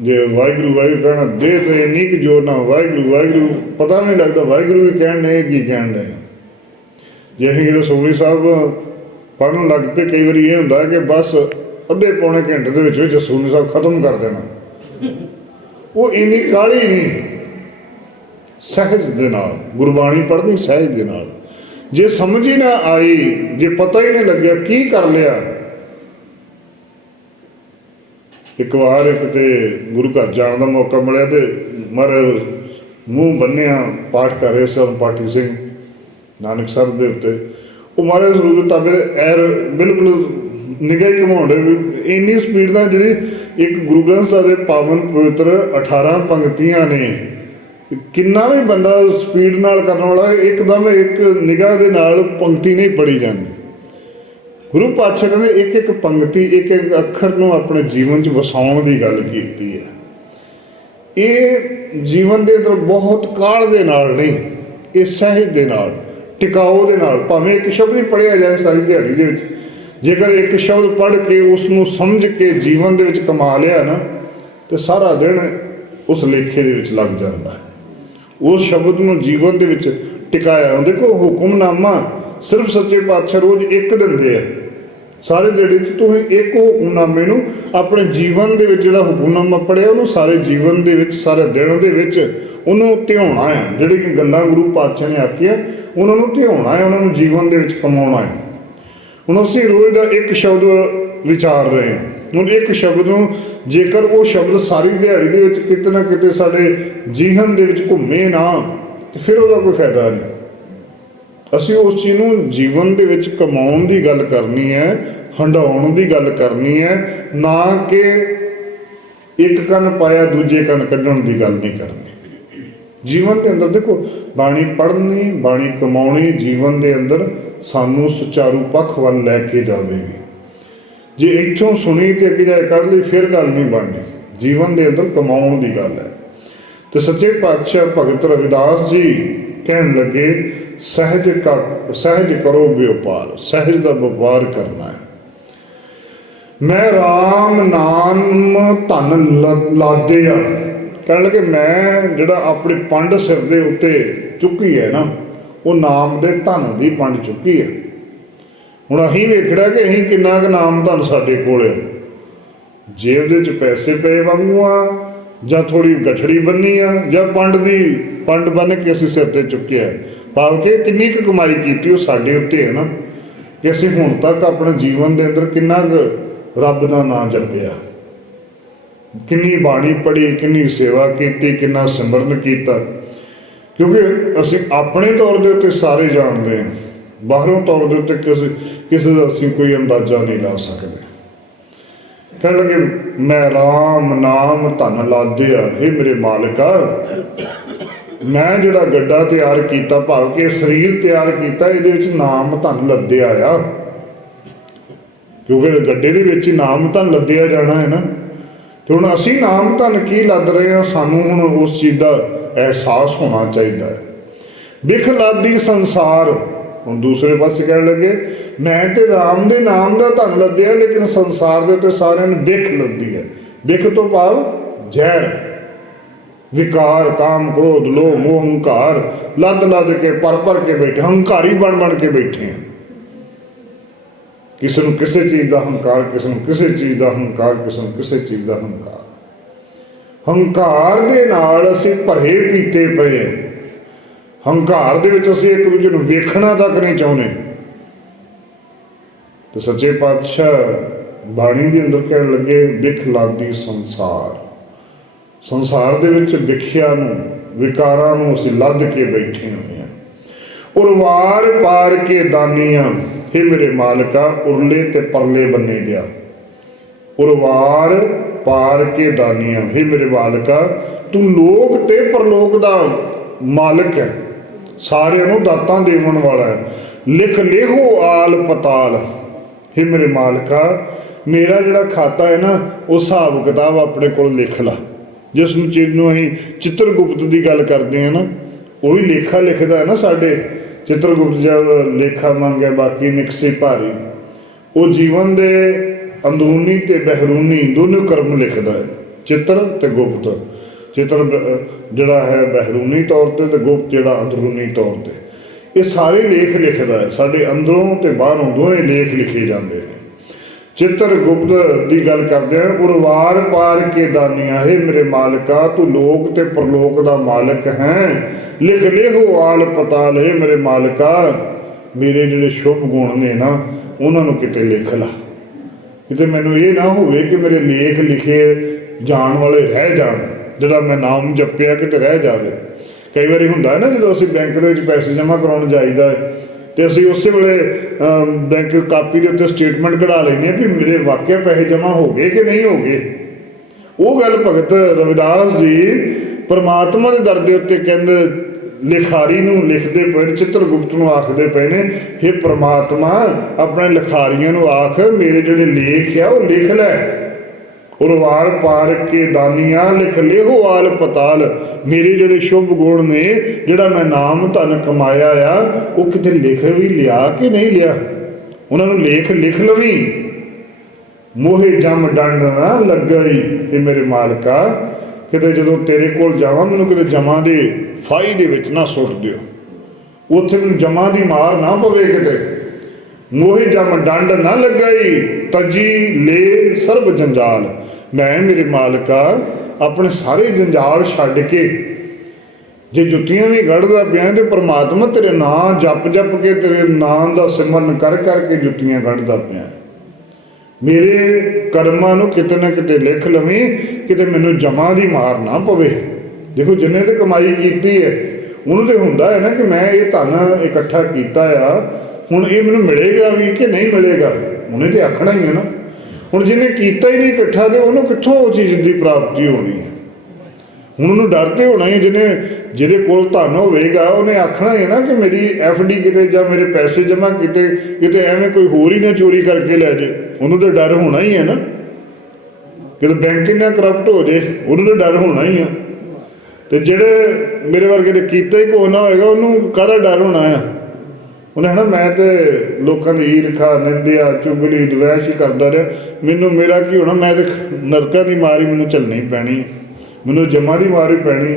ਜੇ ਵਾਹਿਗੁਰੂ ਵਾਹਿਗੁਰੂ ਕਹਿਣਾ ਦੇ ਤੇ ਇੰਨੀ ਕੁ ਜੋਰ ਨਾਲ ਵਾਹਿਗੁਰੂ ਵਾਹਿਗੁਰੂ, ਪਤਾ ਨਹੀਂ ਲੱਗਦਾ ਵਾਹਿਗੁਰੂ ਵੀ ਕਹਿਣ ਨੇ ਕੀ ਕਹਿਣ ਨੇ ਜੇ ਅਸੀਂ ਜਦੋਂ ਸੋਹਣੀ ਸਾਹਿਬ ਪੜਨ ਲੱਗ ਪਏ, ਕਈ ਵਾਰੀ ਇਹ ਹੁੰਦਾ ਕਿ ਬਸ ਅੱਧੇ ਪੌਣੇ ਘੰਟੇ ਦੇ ਵਿੱਚ ਵਿੱਚ ਸੋਹਣੀ ਸਾਹਿਬ ਖਤਮ ਕਰ ਦੇਣਾ। ਉਹ ਇੰਨੀ ਕਾਲੀ ਨਹੀਂ। ਸਹਿਜ ਦੇ ਨਾਲ, ਗੁਰਬਾਣੀ ਪੜ੍ਹਨੀ ਸਹਿਜ ਦੇ ਨਾਲ। ਜੇ ਸਮਝ ਹੀ ਨਾ ਆਈ, ਜੇ ਪਤਾ ਹੀ ਨਹੀਂ ਲੱਗਿਆ ਕੀ ਕਰ ਲਿਆ ਇੱਕ ਵਾਰ ਕਿਤੇ ਗੁਰੂ ਘਰ ਜਾਣ ਦਾ ਮੌਕਾ ਮਿਲਿਆ ਤੇ ਮਹਾਰਾਜ ਮੂੰਹ ਬੰਨਿਆ, ਪਾਠ ਕਰ ਰਹੇ ਸਨ ਪਾਠੀ ਸਿੰਘ, ਨਾਨਕ ਸਾਹਿਬ ਦੇ ਉੱਤੇ। ਉਹ ਮਹਾਰਾਜ ਸਰੂਪ ਤਾਬੇ ਐਰ ਬਿਲਕੁਲ ਨਿਗਾਹ ਹੀ ਘਮਾਉਂਦੇ ਵੀ ਇੰਨੀ ਸਪੀਡ ਨਾਲ ਜਿਹੜੀ ਇੱਕ ਗੁਰੂ ਗ੍ਰੰਥ ਸਾਹਿਬ ਦੇ ਪਾਵਨ ਪਵਿੱਤਰ 18 ਪੰਕਤੀਆਂ ਨੇ, ਕਿੰਨਾ ਵੀ ਬੰਦਾ ਸਪੀਡ ਨਾਲ ਕਰਨ ਵਾਲਾ, ਇੱਕਦਮ ਇੱਕ ਨਿਗਾਹ ਦੇ ਨਾਲ ਪੰਕਤੀ ਨਹੀਂ ਪੜੀ ਜਾਂਦੀ। ਗੁਰੂ ਪਾਤਸ਼ਾਹ ਨੇ ਇੱਕ ਇੱਕ ਪੰਕਤੀ, ਇੱਕ ਇੱਕ ਅੱਖਰ ਨੂੰ ਆਪਣੇ ਜੀਵਨ 'ਚ ਵਸਾਉਣ ਦੀ ਗੱਲ ਕੀਤੀ ਹੈ। ਇਹ ਜੀਵਨ ਦੇ ਅੰਦਰ ਬਹੁਤ ਕਾਲ ਦੇ ਨਾਲ ਨਹੀਂ, ਇਹ ਸਹਿਜ ਦੇ ਨਾਲ ਟਿਕਾਓ ਦੇ ਨਾਲ, ਭਾਵੇਂ ਇੱਕ ਸ਼ਬਦ ਹੀ ਪੜਿਆ ਜਾਏ ਸਾਰੀ ਦਿਹਾੜੀ ਦੇ ਵਿੱਚ, ਜੇਕਰ ਇੱਕ ਸ਼ਬਦ ਪੜ੍ਹ ਕੇ ਉਸ ਨੂੰ ਸਮਝ ਕੇ ਜੀਵਨ ਦੇ ਵਿੱਚ ਕਮਾ ਲਿਆ ਨਾ, ਤੇ ਸਾਰਾ ਦਿਨ ਉਸ ਲੇਖੇ ਦੇ ਵਿੱਚ ਲੱਗ ਜਾਂਦਾ ਹੈ। ਉਸ ਸ਼ਬਦ ਨੂੰ ਜੀਵਨ ਦੇ ਵਿੱਚ ਟਿਕਾਇਆ, ਦੇਖੋ ਹੁਕਮਨਾਮਾ ਸਿਰਫ ਸੱਚੇ ਪਾਤਸ਼ਾਹ ਰੋਜ਼ ਇੱਕ ਦਿੰਦੇ ਆ। ਸਾਰੇ ਜਿਹੜੇ ਚ ਤੁਸੀਂ ਇੱਕ ਹੁਕਮਨਾਮੇ ਨੂੰ ਆਪਣੇ ਜੀਵਨ ਦੇ ਵਿੱਚ ਜਿਹੜਾ ਹੁਕਮਨਾਮਾ ਪੜਿਆ, ਉਹਨੂੰ ਸਾਰੇ ਜੀਵਨ ਦੇ ਵਿੱਚ, ਸਾਰੇ ਦਿਨ ਦੇ ਵਿੱਚ ਉਹਨੂੰ ਧਿਆਉਣਾ ਹੈ। ਜਿਹੜੇ ਕਿ ਗੱਲਾਂ ਗੁਰੂ ਪਾਤਸ਼ਾਹ ਨੇ ਆਖੀਆਂ, ਉਹਨਾਂ ਨੂੰ ਧਿਆਉਣਾ ਹੈ, ਉਹਨਾਂ ਨੂੰ ਜੀਵਨ ਦੇ ਵਿੱਚ ਕਮਾਉਣਾ ਹੈ। ਹੁਣ ਅਸੀਂ ਰੋਜ਼ ਦਾ ਇੱਕ ਸ਼ਬਦ ਵਿਚਾਰ ਰਹੇ ਹਾਂ। ਹੁਣ ਇੱਕ ਸ਼ਬਦ ਨੂੰ ਜੇਕਰ ਉਹ ਸ਼ਬਦ ਸਾਰੀ ਦਿਹਾੜੀ ਦੇ ਵਿੱਚ ਕਿਤੇ ਨਾ ਕਿਤੇ ਸਾਡੇ ਜੀਵਨ ਦੇ ਵਿੱਚ ਘੁੰਮੇ ਨਾ, ਤੇ ਫਿਰ ਉਹਦਾ ਕੋਈ ਫਾਇਦਾ ਨਹੀਂ। ਅਸੀਂ ਉਸ ਚੀਜ਼ ਨੂੰ ਜੀਵਨ ਦੇ ਵਿੱਚ ਕਮਾਉਣ ਦੀ ਗੱਲ ਕਰਨੀ ਹੈ ਹੰਡਾਉਣ ਦੀ ਗੱਲ ਕਰਨੀ ਹੈ, ਨਾ ਕਿ ਇੱਕ ਕੰਨ ਪਾਇਆ ਦੂਜੇ ਕੰਨ ਕੱਢਣ ਦੀ ਗੱਲ ਨਹੀਂ ਕਰਨੀ। ਜੀਵਨ ਦੇ ਅੰਦਰ ਦੇਖੋ, ਬਾਣੀ ਪੜ੍ਹਨੀ, ਬਾਣੀ ਕਮਾਉਣੀ ਜੀਵਨ ਦੇ ਅੰਦਰ ਸਾਨੂੰ ਸੁਚਾਰੂ ਪੱਖ ਵੱਲ ਲੈ ਕੇ ਜਾਵੇਗੀ। ਜੇ ਇੱਥੋਂ ਸੁਣੀ ਤੇ ਅੱਗੇ ਜਾ ਕੱਢ ਲਈ, ਫਿਰ ਗੱਲ ਨਹੀਂ ਬਣਨੀ। ਜੀਵਨ ਦੇ ਅੰਦਰ ਕਮਾਉਣ ਦੀ ਗੱਲ ਹੈ। ਤੇ ਸੱਚੇ ਪਾਤਸ਼ਾਹ ਭਗਤ ਰਵਿਦਾਸ ਜੀ ਕਹਿਣ ਲੱਗੇ ਸਹਿਜ ਕਰ, ਸਹਿਜ ਕਰੋ ਵਪਾਰ ਸਹਿਜ ਦਾ ਵਪਾਰ ਕਰਨਾ ਹੈ। ਮੈਂ RAM ਨਾਮ ਧਨ ਲਾਦਿਆ ਕਹਿਣ ਲੱਗੇ ਮੈਂ ਜਿਹੜਾ ਆਪਣੀ ਪੰਡ ਸਿਰ ਦੇ ਉੱਤੇ ਚੁੱਕੀ ਹੈ ਨਾ, ਉਹ ਨਾਮ ਦੇ ਧਨ ਦੀ ਪੰਡ ਚੁੱਕੀ ਹੈ। ਹੁਣ ਅਸੀਂ ਵੇਖੜਾ ਕਿ ਅਸੀਂ ਕਿੰਨਾ ਕੁ ਨਾਮ ਧਨ ਸਾਡੇ ਕੋਲ ਹੈ। ਜੇਬ ਦੇ ਵਿੱਚ ਪੈਸੇ ਪਏ ਵਾਂਗੂ ਆ, ਜਾਂ ਥੋੜੀ ਗਠੜੀ ਬੰਨੀ ਆ, ਜਾਂ ਪੰਡ ਦੀ, ਪੰਡ ਬੰਨ ਕੇ ਅਸੀਂ ਸਿਰ ਤੇ ਚੁੱਕਿਆ ਭਾਵ ਕਿ ਕਿੰਨੀ ਕੁ ਕਮਾਈ ਕੀਤੀ ਉਹ ਸਾਡੇ ਉੱਤੇ ਹੈ ਨਾ, ਕਿ ਅਸੀਂ ਹੁਣ ਤੱਕ ਆਪਣੇ ਜੀਵਨ ਦੇ ਅੰਦਰ ਕਿੰਨਾ ਕੁ ਰੱਬ ਦਾ ਨਾਮ ਜਪਿਆ। ਕਿੰਨੀ ਬਾਣੀ ਪੜ੍ਹੀ, ਕਿੰਨੀ ਸੇਵਾ ਕੀਤੀ, ਕਿੰਨਾ ਸਿਮਰਨ ਕੀਤਾ। ਕਿਉਂਕਿ ਅਸੀਂ ਆਪਣੇ ਤੌਰ ਦੇ ਉੱਤੇ ਸਾਰੇ ਜਾਣਦੇ ਹਾਂ, ਬਾਹਰੋਂ ਤੌਰ ਦੇ ਉੱਤੇ ਕਿਸੇ ਕਿਸੇ ਦਾ ਅਸੀਂ ਕੋਈ ਅੰਦਾਜ਼ਾ ਨਹੀਂ ਲਾ ਸਕਦੇ। ਕਹਿਣ ਲੱਗੇ, ਮੈਂ ਰਾਮ ਨਾਮ ਧਨ ਲਾਦਿਆ ਇਹ ਮੇਰੇ ਮਾਲਕਾ ਮੈਂ ਜਿਹੜਾ ਗੱਡਾ ਤਿਆਰ ਕੀਤਾ ਭਾਵ ਕਿ ਸਰੀਰ ਤਿਆਰ ਕੀਤਾ, ਇਹਦੇ ਵਿੱਚ ਨਾਮ ਧਨ ਲੱਦਿਆ ਆ। ਕਿਉਂਕਿ ਗੱਡੇ ਦੇ ਵਿੱਚ ਹੀ ਨਾਮ ਧਨ ਲੱਦਿਆ ਜਾਣਾ ਹੈ ਨਾ। ਤੇ ਹੁਣ ਅਸੀਂ ਨਾਮ ਧਨ ਕੀ ਲੱਦ ਰਹੇ ਹਾਂ? ਸਾਨੂੰ ਹੁਣ ਉਸ ਚੀਜ਼ ਦਾ ਅਹਿਸਾਸ ਹੋਣਾ ਚਾਹੀਦਾ ਹੈ। ਵਿਖ ਲਾਦੀ ਸੰਸਾਰ। ਹੁਣ ਦੂਸਰੇ ਪਾਸੇ ਕਹਿਣ ਲੱਗੇ, ਮੈਂ ਤੇ ਰਾਮ ਦੇ ਨਾਮ ਦਾ ਧਨ ਲੱਦਿਆ, ਲੇਕਿਨ ਸੰਸਾਰ ਦੇ ਤੇ ਸਾਰਿਆਂ ਨੂੰ ਵਿਖ ਲੱਦੀ ਹੈ। ਵਿਖ ਤੋਂ ਭਾਵ ਜ਼ਹਿਰ। ਵਿਕਾਰ, ਕਾਮ, ਕ੍ਰੋਧ, ਲੋਭ, ਮੋਹ, ਹੰਕਾਰ, ਲੱਦ ਲੱਦ ਕੇ, ਪਰ ਪਰ ਕੇ ਬੈਠੇ ਹੰਕਾਰੀ ਬਣ ਬਣ ਕੇ ਬੈਠੇ ਹਾਂ। ਕਿਸੇ ਨੂੰ ਕਿਸੇ ਚੀਜ਼ ਦਾ ਹੰਕਾਰ, ਕਿਸੇ ਨੂੰ ਕਿਸੇ ਚੀਜ਼ ਦਾ ਹੰਕਾਰ, ਕਿਸੇ ਨੂੰ ਕਿਸੇ ਚੀਜ਼ ਦਾ ਹੰਕਾਰ। ਹੰਕਾਰ ਦੇ ਨਾਲ ਅਸੀਂ ਭਰੇ ਪੀਤੇ ਪਏ ਹੰਕਾਰ ਦੇ ਵਿੱਚ ਅਸੀਂ ਇੱਕ ਦੂਜੇ ਨੂੰ ਵੇਖਣਾ ਤੱਕ ਨਹੀਂ ਚਾਹੁੰਦੇ। ਤੇ ਸੱਚੇ ਪਾਤਸ਼ਾਹ ਬਾਣੀ ਦੇ ਅੰਦਰ ਕਹਿਣ ਲੱਗੇ, ਵਿਖ ਲਾਦੀ ਸੰਸਾਰ। ਸੰਸਾਰ ਦੇ ਵਿੱਚ ਵਿਖਿਆ ਨੂੰ ਵਿਕਾਰਾਂ ਨੂੰ ਅਸੀਂ ਲੱਦ ਕੇ ਬੈਠੇ ਹੋਏ ਹਾਂ ਉਰਵਾਰ ਪਾਰ ਕੇ ਦਾਨੀਆਂ हे ਮੇਰੇ ਮਾਲਕਾ ਉਰਲੇ ਤੇ ਪਰਲੇ ਬੰਨੇ ਗਿਆ ਉਰਵਾਰ ਪਾਰ ਕੇ ਦਾਨੀਆਂ हे ਮੇਰੇ ਮਾਲਕਾ ਤੂੰ ਲੋਕ ਤੇ ਪਰਲੋਕ ਦਾ ਮਾਲਕ ਹੈ ਸਾਰਿਆਂ ਨੂੰ ਦਾਤਾਂ ਦੇਵਣ ਵਾਲਾ ਹੈ ਲਿਖ ਲੇਹੋ ਆਲ ਪਤਾਲ हे ਮੇਰੇ ਮਾਲਕਾ ਮੇਰਾ ਜਿਹੜਾ ਖਾਤਾ ਹੈ ਨਾ ਉਹ ਹਿਸਾਬ ਕਿਤਾਬ ਆਪਣੇ ਕੋਲ ਲਿਖ ਲਾ ਜਿਸ ਚੀਜ਼ ਨੂੰ ਅਸੀਂ ਚਿੱਤਰਗੁਪਤ ਦੀ ਗੱਲ ਕਰਦੇ ਹਾਂ ਨਾ, ਉਹ ਵੀ ਲੇਖਾ ਲਿਖਦਾ ਹੈ ਨਾ ਸਾਡੇ। ਚਿੱਤਰਗੁਪਤ ਜਦ ਲੇਖਾ ਮੰਗਿਆ, ਬਾਕੀ ਨਿਕਸੇ ਭਾਰੀ। ਉਹ ਜੀਵਨ ਦੇ ਅੰਦਰੂਨੀ ਤੇ ਬਹਿਰੂਨੀ ਦੋਨੋਂ ਕਰਮ ਲਿਖਦਾ ਹੈ, ਚਿੱਤਰ ਤੇ ਗੁਪਤ। ਚਿੱਤਰ ਜਿਹੜਾ ਹੈ ਬਹਿਰੂਨੀ ਤੌਰ ਤੇ ਤੇ ਗੁਪਤ ਜਿਹੜਾ ਅੰਦਰੂਨੀ ਤੌਰ ਤੇ। ਇਹ ਸਾਰੇ ਲੇਖ ਲਿਖਦਾ ਹੈ, ਸਾਡੇ ਅੰਦਰੋਂ ਤੇ ਬਾਹਰੋਂ ਦੋਵੇਂ ਲੇਖ ਲਿਖੇ ਜਾਂਦੇ ਨੇ। ਚਿੱਤਰ ਗੁਪਤ ਦੀ ਗੱਲ ਕਰਦੇ ਆ ਉਰਵਾਰ ਪਾਰ ਕੇ ਦਾਨੀਆਂ ਹੈ ਮੇਰੇ ਮਾਲਕਾ, ਤੂੰ ਲੋਕ ਤੇ ਪਰਲੋਕ ਦਾ ਮਾਲਕ ਹੈ। ਲਿਖ ਲਿਹੋ ਆਲ ਪਤਾਲ, ਹੈ ਮੇਰੇ ਮਾਲਕਾ। ਮੇਰੇ ਜਿਹੜੇ ਸ਼ੁਭ ਗੁਣ ਨੇ ਨਾ, ਉਹਨਾਂ ਨੂੰ ਕਿਤੇ ਲਿਖ ਲਾ। ਕਿਤੇ ਮੈਨੂੰ ਇਹ ਨਾ ਹੋਵੇ ਕਿ ਮੇਰੇ ਲੇਖ ਲਿਖੇ ਜਾਣ ਵਾਲੇ ਰਹਿ ਜਾਣ, ਜਿਹੜਾ ਮੈਂ ਨਾਮ ਜਪਿਆ ਕਿਤੇ ਰਹਿ ਜਾਵੇ। ਕਈ ਵਾਰੀ ਹੁੰਦਾ ਨਾ ਜਦੋਂ ਅਸੀਂ ਬੈਂਕ ਦੇ ਵਿੱਚ ਪੈਸੇ ਜਮ੍ਹਾਂ ਕਰਾਉਣ ਜਾਈਦਾ ਤੇ ਅਸੀਂ ਉਸੇ ਵੇਲੇ ਬੈਂਕ ਕਾਪੀ ਦੇ ਉੱਤੇ ਸਟੇਟਮੈਂਟ ਕਢਾ ਲੈਂਦੇ ਹਾਂ ਵੀ ਮੇਰੇ ਵਾਕਿਆ ਪੈਸੇ ਜਮ੍ਹਾਂ ਹੋ ਗਏ ਕਿ ਨਹੀਂ ਹੋ ਗਏ। ਉਹ ਗੱਲ ਭਗਤ ਰਵਿਦਾਸ ਜੀ ਪਰਮਾਤਮਾ ਦੇ ਦਰ ਦੇ ਉੱਤੇ ਕਹਿੰਦੇ, ਲਿਖਾਰੀ ਨੂੰ ਲਿਖਦੇ ਪਏ ਨੇ, ਚਿੱਤਰਗੁਪਤ ਨੂੰ ਆਖਦੇ ਪਏ ਨੇ हे ਪ੍ਰਮਾਤਮਾ, ਆਪਣੇ ਲਿਖਾਰੀਆਂ ਨੂੰ ਆਖ, ਮੇਰੇ ਜਿਹੜੇ ਲੇਖ ਆ, ਉਹ ਲਿਖ ਲੈ। ਉਰਵਾਰ ਪਾਰ ਕੇ ਦਾਨੀਆਂ ਲਿਖ ਲਿਹੋ ਆਲ ਪਤਾਲ। ਮੇਰੇ ਜਿਹੜੇ ਸ਼ੁਭ ਗੁਣ ਨੇ, ਜਿਹੜਾ ਮੈਂ ਨਾਮ ਧਨ ਕਮਾਇਆ ਆ, ਉਹ ਕਿਤੇ ਲਿਖ ਵੀ ਲਿਆ ਕਿ ਨਹੀਂ ਲਿਆ? ਉਹਨਾਂ ਨੂੰ ਲੇਖ ਲਿਖ ਲਵੀ। ਮੋਹੇ ਜਮ ਡੰਡ ਨਾ ਲੱਗਈ ਇਹ ਮੇਰੇ ਮਾਲਕਾ, ਕਿਤੇ ਜਦੋਂ ਤੇਰੇ ਕੋਲ ਜਾਵਾਂ, ਮੈਨੂੰ ਕਿਤੇ ਜਮਾਂ ਦੇ ਫਾਈ ਦੇ ਵਿੱਚ ਨਾ ਸੁੱਟ ਦਿਓ। ਉੱਥੇ ਮੈਨੂੰ ਜਮਾਂ ਦੀ ਮਾਰ ਨਾ ਪਵੇ ਕਿਤੇ। ਮੋਹੇ ਜਮ ਡੰਡ ਨਾ ਲੱਗਈ, ਤਜੀ ਲੈ ਸਰਬ ਜੰਜਾਲ। ਮੈਂ ਮੇਰੇ ਮਾਲਕਾ, ਆਪਣੇ ਸਾਰੇ ਜੰਜਾਲ ਛੱਡ ਕੇ, ਜੇ ਜੁੱਤੀਆਂ ਵੀ ਗੜਦਾ ਪਿਆ ਤੇ ਪ੍ਰਮਾਤਮਾ ਤੇਰੇ ਨਾਂ ਜਪ ਜਪ ਕੇ ਤੇਰੇ ਨਾਂ ਦਾ ਸਿਮਰਨ ਕਰ ਕਰਕੇ ਜੁੱਤੀਆਂ ਗੜਦਾ ਪਿਆ। ਮੇਰੇ ਕਰਮਾਂ ਨੂੰ ਕਿਤੇ ਨਾ ਕਿਤੇ ਲਿਖ ਲਵੀਂ, ਕਿਤੇ ਮੈਨੂੰ ਜਮਾ ਦੀ ਮਾਰ ਨਾ ਪਵੇ। ਦੇਖੋ, ਜਿੰਨੇ ਤੇ ਕਮਾਈ ਕੀਤੀ ਹੈ, ਉਹਨੂੰ ਤੇ ਹੁੰਦਾ ਹੈ ਨਾ ਕਿ ਮੈਂ ਇਹ ਧਨ ਇਕੱਠਾ ਕੀਤਾ ਆ ਹੁਣ ਇਹ ਮੈਨੂੰ ਮਿਲੇਗਾ ਵੀ ਕਿ ਨਹੀਂ ਮਿਲੇਗਾ? ਉਹਨੇ ਤੇ ਆਖਣਾ ਹੀ ਹੈ ਨਾ। ਹੁਣ ਜਿਹਨੇ ਕੀਤਾ ਹੀ ਨਹੀਂ ਇਕੱਠਾ ਤੇ ਉਹਨੂੰ ਕਿੱਥੋਂ ਉਹ ਚੀਜ਼ ਦੀ ਪ੍ਰਾਪਤੀ ਹੋਣੀ ਹੈ? ਹੁਣ ਉਹਨੂੰ ਡਰ ਤੇ ਹੋਣਾ ਹੀ ਜਿਹਨੇ ਜਿਹਦੇ ਕੋਲ ਧਨ ਹੋਵੇਗਾ, ਉਹਨੇ ਆਖਣਾ ਹੈ ਨਾ ਕਿ ਮੇਰੀ ਡੀ ਕਿਤੇ ਜਾਂ ਮੇਰੇ ਪੈਸੇ ਜਮ੍ਹਾਂ ਕੀਤੇ ਕਿਤੇ ਐਵੇਂ ਕੋਈ ਹੋਰ ਹੀ ਨਾ ਚੋਰੀ ਕਰਕੇ ਲੈ ਜੇ। ਉਹਨੂੰ ਤਾਂ ਡਰ ਹੋਣਾ ਹੀ ਹੈ ਨਾ। ਕਿਤੇ ਬੈਂਕ ਹੀ ਨਾ ਕਰਪਟ ਹੋ ਜੇ, ਉਹਨੂੰ ਤਾਂ ਡਰ ਹੋਣਾ ਹੀ ਆ। ਤੇ ਜਿਹੜੇ ਮੇਰੇ ਵਰਗੇ ਨੇ ਕੀਤਾ ਹੀ ਕੋਈ ਨਾ ਹੋਏਗਾ, ਉਹਨੂੰ ਕਾਹਦਾ ਡਰ ਹੋਣਾ ਆ? ਉਹਨੇ ਹਨਾ, ਮੈਂ ਤੇ ਲੋਕਾਂ ਦੀ ਈਰਖਾ, ਨਿੰਦਿਆ, ਚੁਗਲੀ, ਦਵੈਸ਼ ਹੀ ਕਰਦਾ ਰਿਹਾ। ਮੈਨੂੰ ਮੇਰਾ ਕੀ ਹੋਣਾ, ਮੈਂ ਤੇ ਨਰਕਾਂ ਦੀ ਮਾਰੀ ਮੈਨੂੰ ਝੱਲਣੀ ਪੈਣੀ ਹੈ। ਮੈਨੂੰ ਜਮਾਂ ਦੀ ਮਾਰੀ ਪੈਣੀ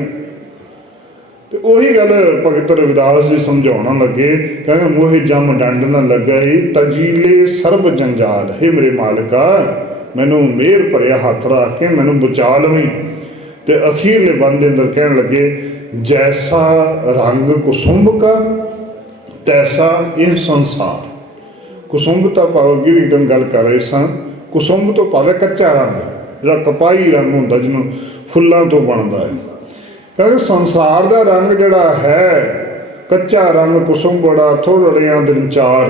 ਤੇ ਉਹੀ ਗੱਲ ਭਗਤ ਰਵਿਦਾਸ ਜੀ ਸਮਝਾਉਣ ਲੱਗੇ, ਕਹਿੰਦੇ ਮੋਹਿ ਜਮ ਡੰਡ ਨਾ ਲੱਗਈ ਤਜੀਲੇ ਸਰਬ ਜੰਜਾਲ, ਹੈ ਮੇਰੇ ਮਾਲਕਾ, ਮੈਨੂੰ ਮੇਰ ਭਰਿਆ ਹੱਥ ਰੱਖ ਕੇ, ਮੈਨੂੰ ਬਚਾ ਲਵੀਂ। ਤੇ ਅਖੀਰਲੇ ਬੰਦ ਅੰਦਰ ਕਹਿਣ ਲੱਗੇ, ਜੈਸਾ ਰੰਗ ਕੁਸੁੰਭ ਕਾ ਤੈਸਾ ਇਹ ਸੰਸਾਰ। ਕੁਸੁੰਭ ਤਾਂ ਭਾਵੇਂ ਅੱਗੇ ਵੀ ਗੱਲ ਕਰ ਰਹੇ ਸਾਂ ਕੁਸੁੰਭ ਤੋਂ ਭਾਵੇਂ ਕੱਚਾ ਰੰਗ ਜਿਹੜਾ ਕਪਾਈ ਰੰਗ ਹੁੰਦਾ, ਜਿਹਨੂੰ ਫੁੱਲਾਂ ਤੋਂ ਬਣਦਾ ਹੈ। ਕਹਿੰਦੇ ਸੰਸਾਰ ਦਾ ਰੰਗ ਜਿਹੜਾ ਹੈ, ਕੱਚਾ ਰੰਗ ਕੁਸੁੰਭੜਾ ਥੋੜੜਿਆਂ ਦਿਨ ਚਾਰ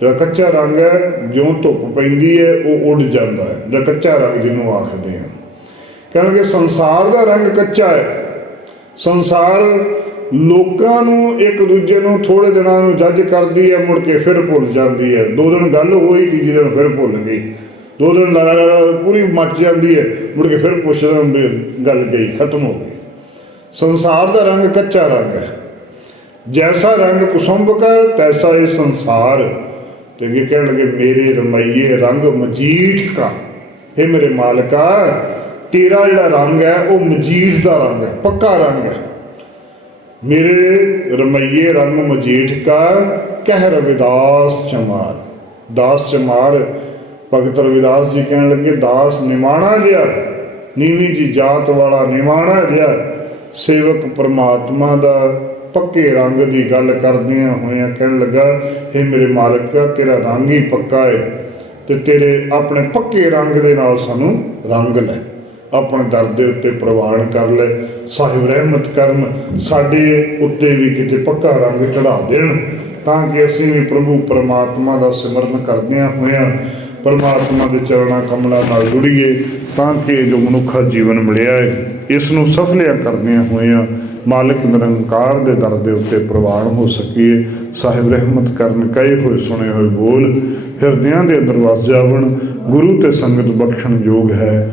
ਜਿਹੜਾ ਕੱਚਾ ਰੰਗ ਹੈ, ਜਿਉਂ ਧੁੱਪ ਪੈਂਦੀ ਹੈ, ਉਹ ਉੱਡ ਜਾਂਦਾ ਹੈ। ਜਿਹੜਾ ਕੱਚਾ ਰੰਗ ਜਿਹਨੂੰ ਆਖਦੇ ਆ ਕਹਿੰਦੇ ਸੰਸਾਰ ਦਾ ਰੰਗ ਕੱਚਾ ਹੈ। ਸੰਸਾਰ ਲੋਕਾਂ ਨੂੰ ਇੱਕ ਦੂਜੇ ਨੂੰ ਥੋੜੇ ਦਿਨਾਂ ਨੂੰ ਜੱਜ ਕਰਦੀ ਹੈ, ਮੁੜ ਕੇ ਫਿਰ ਭੁੱਲ ਜਾਂਦੀ ਹੈ। ਦੋ ਦਿਨ ਗੱਲ ਹੋਈ, ਤੀਜੇ ਦਿਨ ਫਿਰ ਭੁੱਲ ਗਈ। ਦੋ ਦਿਨ ਲਗਾਤਾਰ ਪੂਰੀ ਮੱਚ ਜਾਂਦੀ ਹੈ, ਮੁੜ ਕੇ ਫਿਰ ਪੁੱਛਦੇ ਹੁੰਦੇ ਗੱਲ ਗਈ, ਖਤਮ ਹੋ ਗਈ। ਸੰਸਾਰ ਦਾ ਰੰਗ ਕੱਚਾ ਰੰਗ ਹੈ। ਜੈਸਾ ਰੰਗ ਕੁਸੁੰਭ ਕਾ ਤੈਸਾ ਇਹ ਸੰਸਾਰ। ਤੇ ਅੱਗੇ ਕਹਿਣ ਲੱਗੇ, ਮੇਰੇ ਰਮਈਏ, ਰੰਗ ਮਜੀਠ ਕਾ। ਇਹ ਮੇਰੇ ਮਾਲਕਾ, ਤੇਰਾ ਜਿਹੜਾ ਰੰਗ ਹੈ, ਉਹ ਮਜੀਠ ਦਾ ਰੰਗ ਹੈ, ਪੱਕਾ ਰੰਗ ਹੈ। ਮੇਰੇ ਰਮਈਏ ਰੰਗ ਮਜੀਠ ਕਾ ਕਹਿ ਰਵਿਦਾਸ ਚਮਾਰ। ਦਾਸ ਚਮਾਰ, ਭਗਤ ਰਵਿਦਾਸ ਜੀ ਕਹਿਣ ਲੱਗੇ, ਦਾਸ ਨਿਮਾਣਾ ਜਿਹਾ, ਨੀਵੀਂ ਜੀ ਜਾਤ ਵਾਲਾ ਨਿਮਾਣਾ ਜਿਹਾ, ਸੇਵਕ ਪ੍ਰਮਾਤਮਾ ਦਾ ਪੱਕੇ ਰੰਗ ਦੀ ਗੱਲ ਕਰਦਿਆਂ ਹੋਇਆਂ ਕਹਿਣ ਲੱਗਾ ਇਹ ਮੇਰੇ ਮਾਲਕ, ਤੇਰਾ ਰੰਗ ਹੀ ਪੱਕਾ ਹੈ ਤੇ ਤੇਰੇ ਆਪਣੇ ਪੱਕੇ ਰੰਗ ਦੇ ਨਾਲ ਸਾਨੂੰ ਰੰਗ ਲੈ। ਆਪਣੇ ਦਰ ਦੇ ਉੱਤੇ ਪ੍ਰਵਾਨ ਕਰ ਲੈ, ਸਾਹਿਬ ਰਹਿਮਤ ਕਰਨ, ਸਾਡੇ ਉੱਤੇ ਵੀ ਕਿਤੇ ਪੱਕਾ ਰੰਗ ਚੜਾ ਦੇਣ, ਤਾਂ ਕਿ ਅਸੀਂ ਵੀ ਪ੍ਰਭੂ ਪਰਮਾਤਮਾ ਦਾ ਸਿਮਰਨ ਕਰਦਿਆਂ ਹੋਇਆਂ ਪਰਮਾਤਮਾ ਦੇ ਚਰਣਾ ਕਮਲਾਂ ਨਾਲ ਜੁੜੀਏ, ਤਾਂ ਕਿ ਜੋ ਮਨੁੱਖਾ ਜੀਵਨ ਮਿਲਿਆ ਹੈ, ਇਸ ਨੂੰ ਸਫਲਿਆ ਕਰਦਿਆਂ ਹੋਇਆਂ ਮਾਲਕ ਨਿਰੰਕਾਰ ਦੇ ਦਰ ਦੇ ਉੱਤੇ ਪ੍ਰਵਾਨ ਹੋ ਸਕੀਏ। ਸਾਹਿਬ ਰਹਿਮਤ ਕਰਨ, ਕਹੇ ਹੋਏ, ਸੁਣੇ ਹੋਏ ਬੋਲ, ਹਿਰਦਿਆਂ ਦੇ ਦਰਵਾਜ਼ੇ ਵਸ ਗੁਰੂ ਤੇ ਸੰਗਤ ਬਖਸ਼ਣ ਯੋਗ ਹੈ।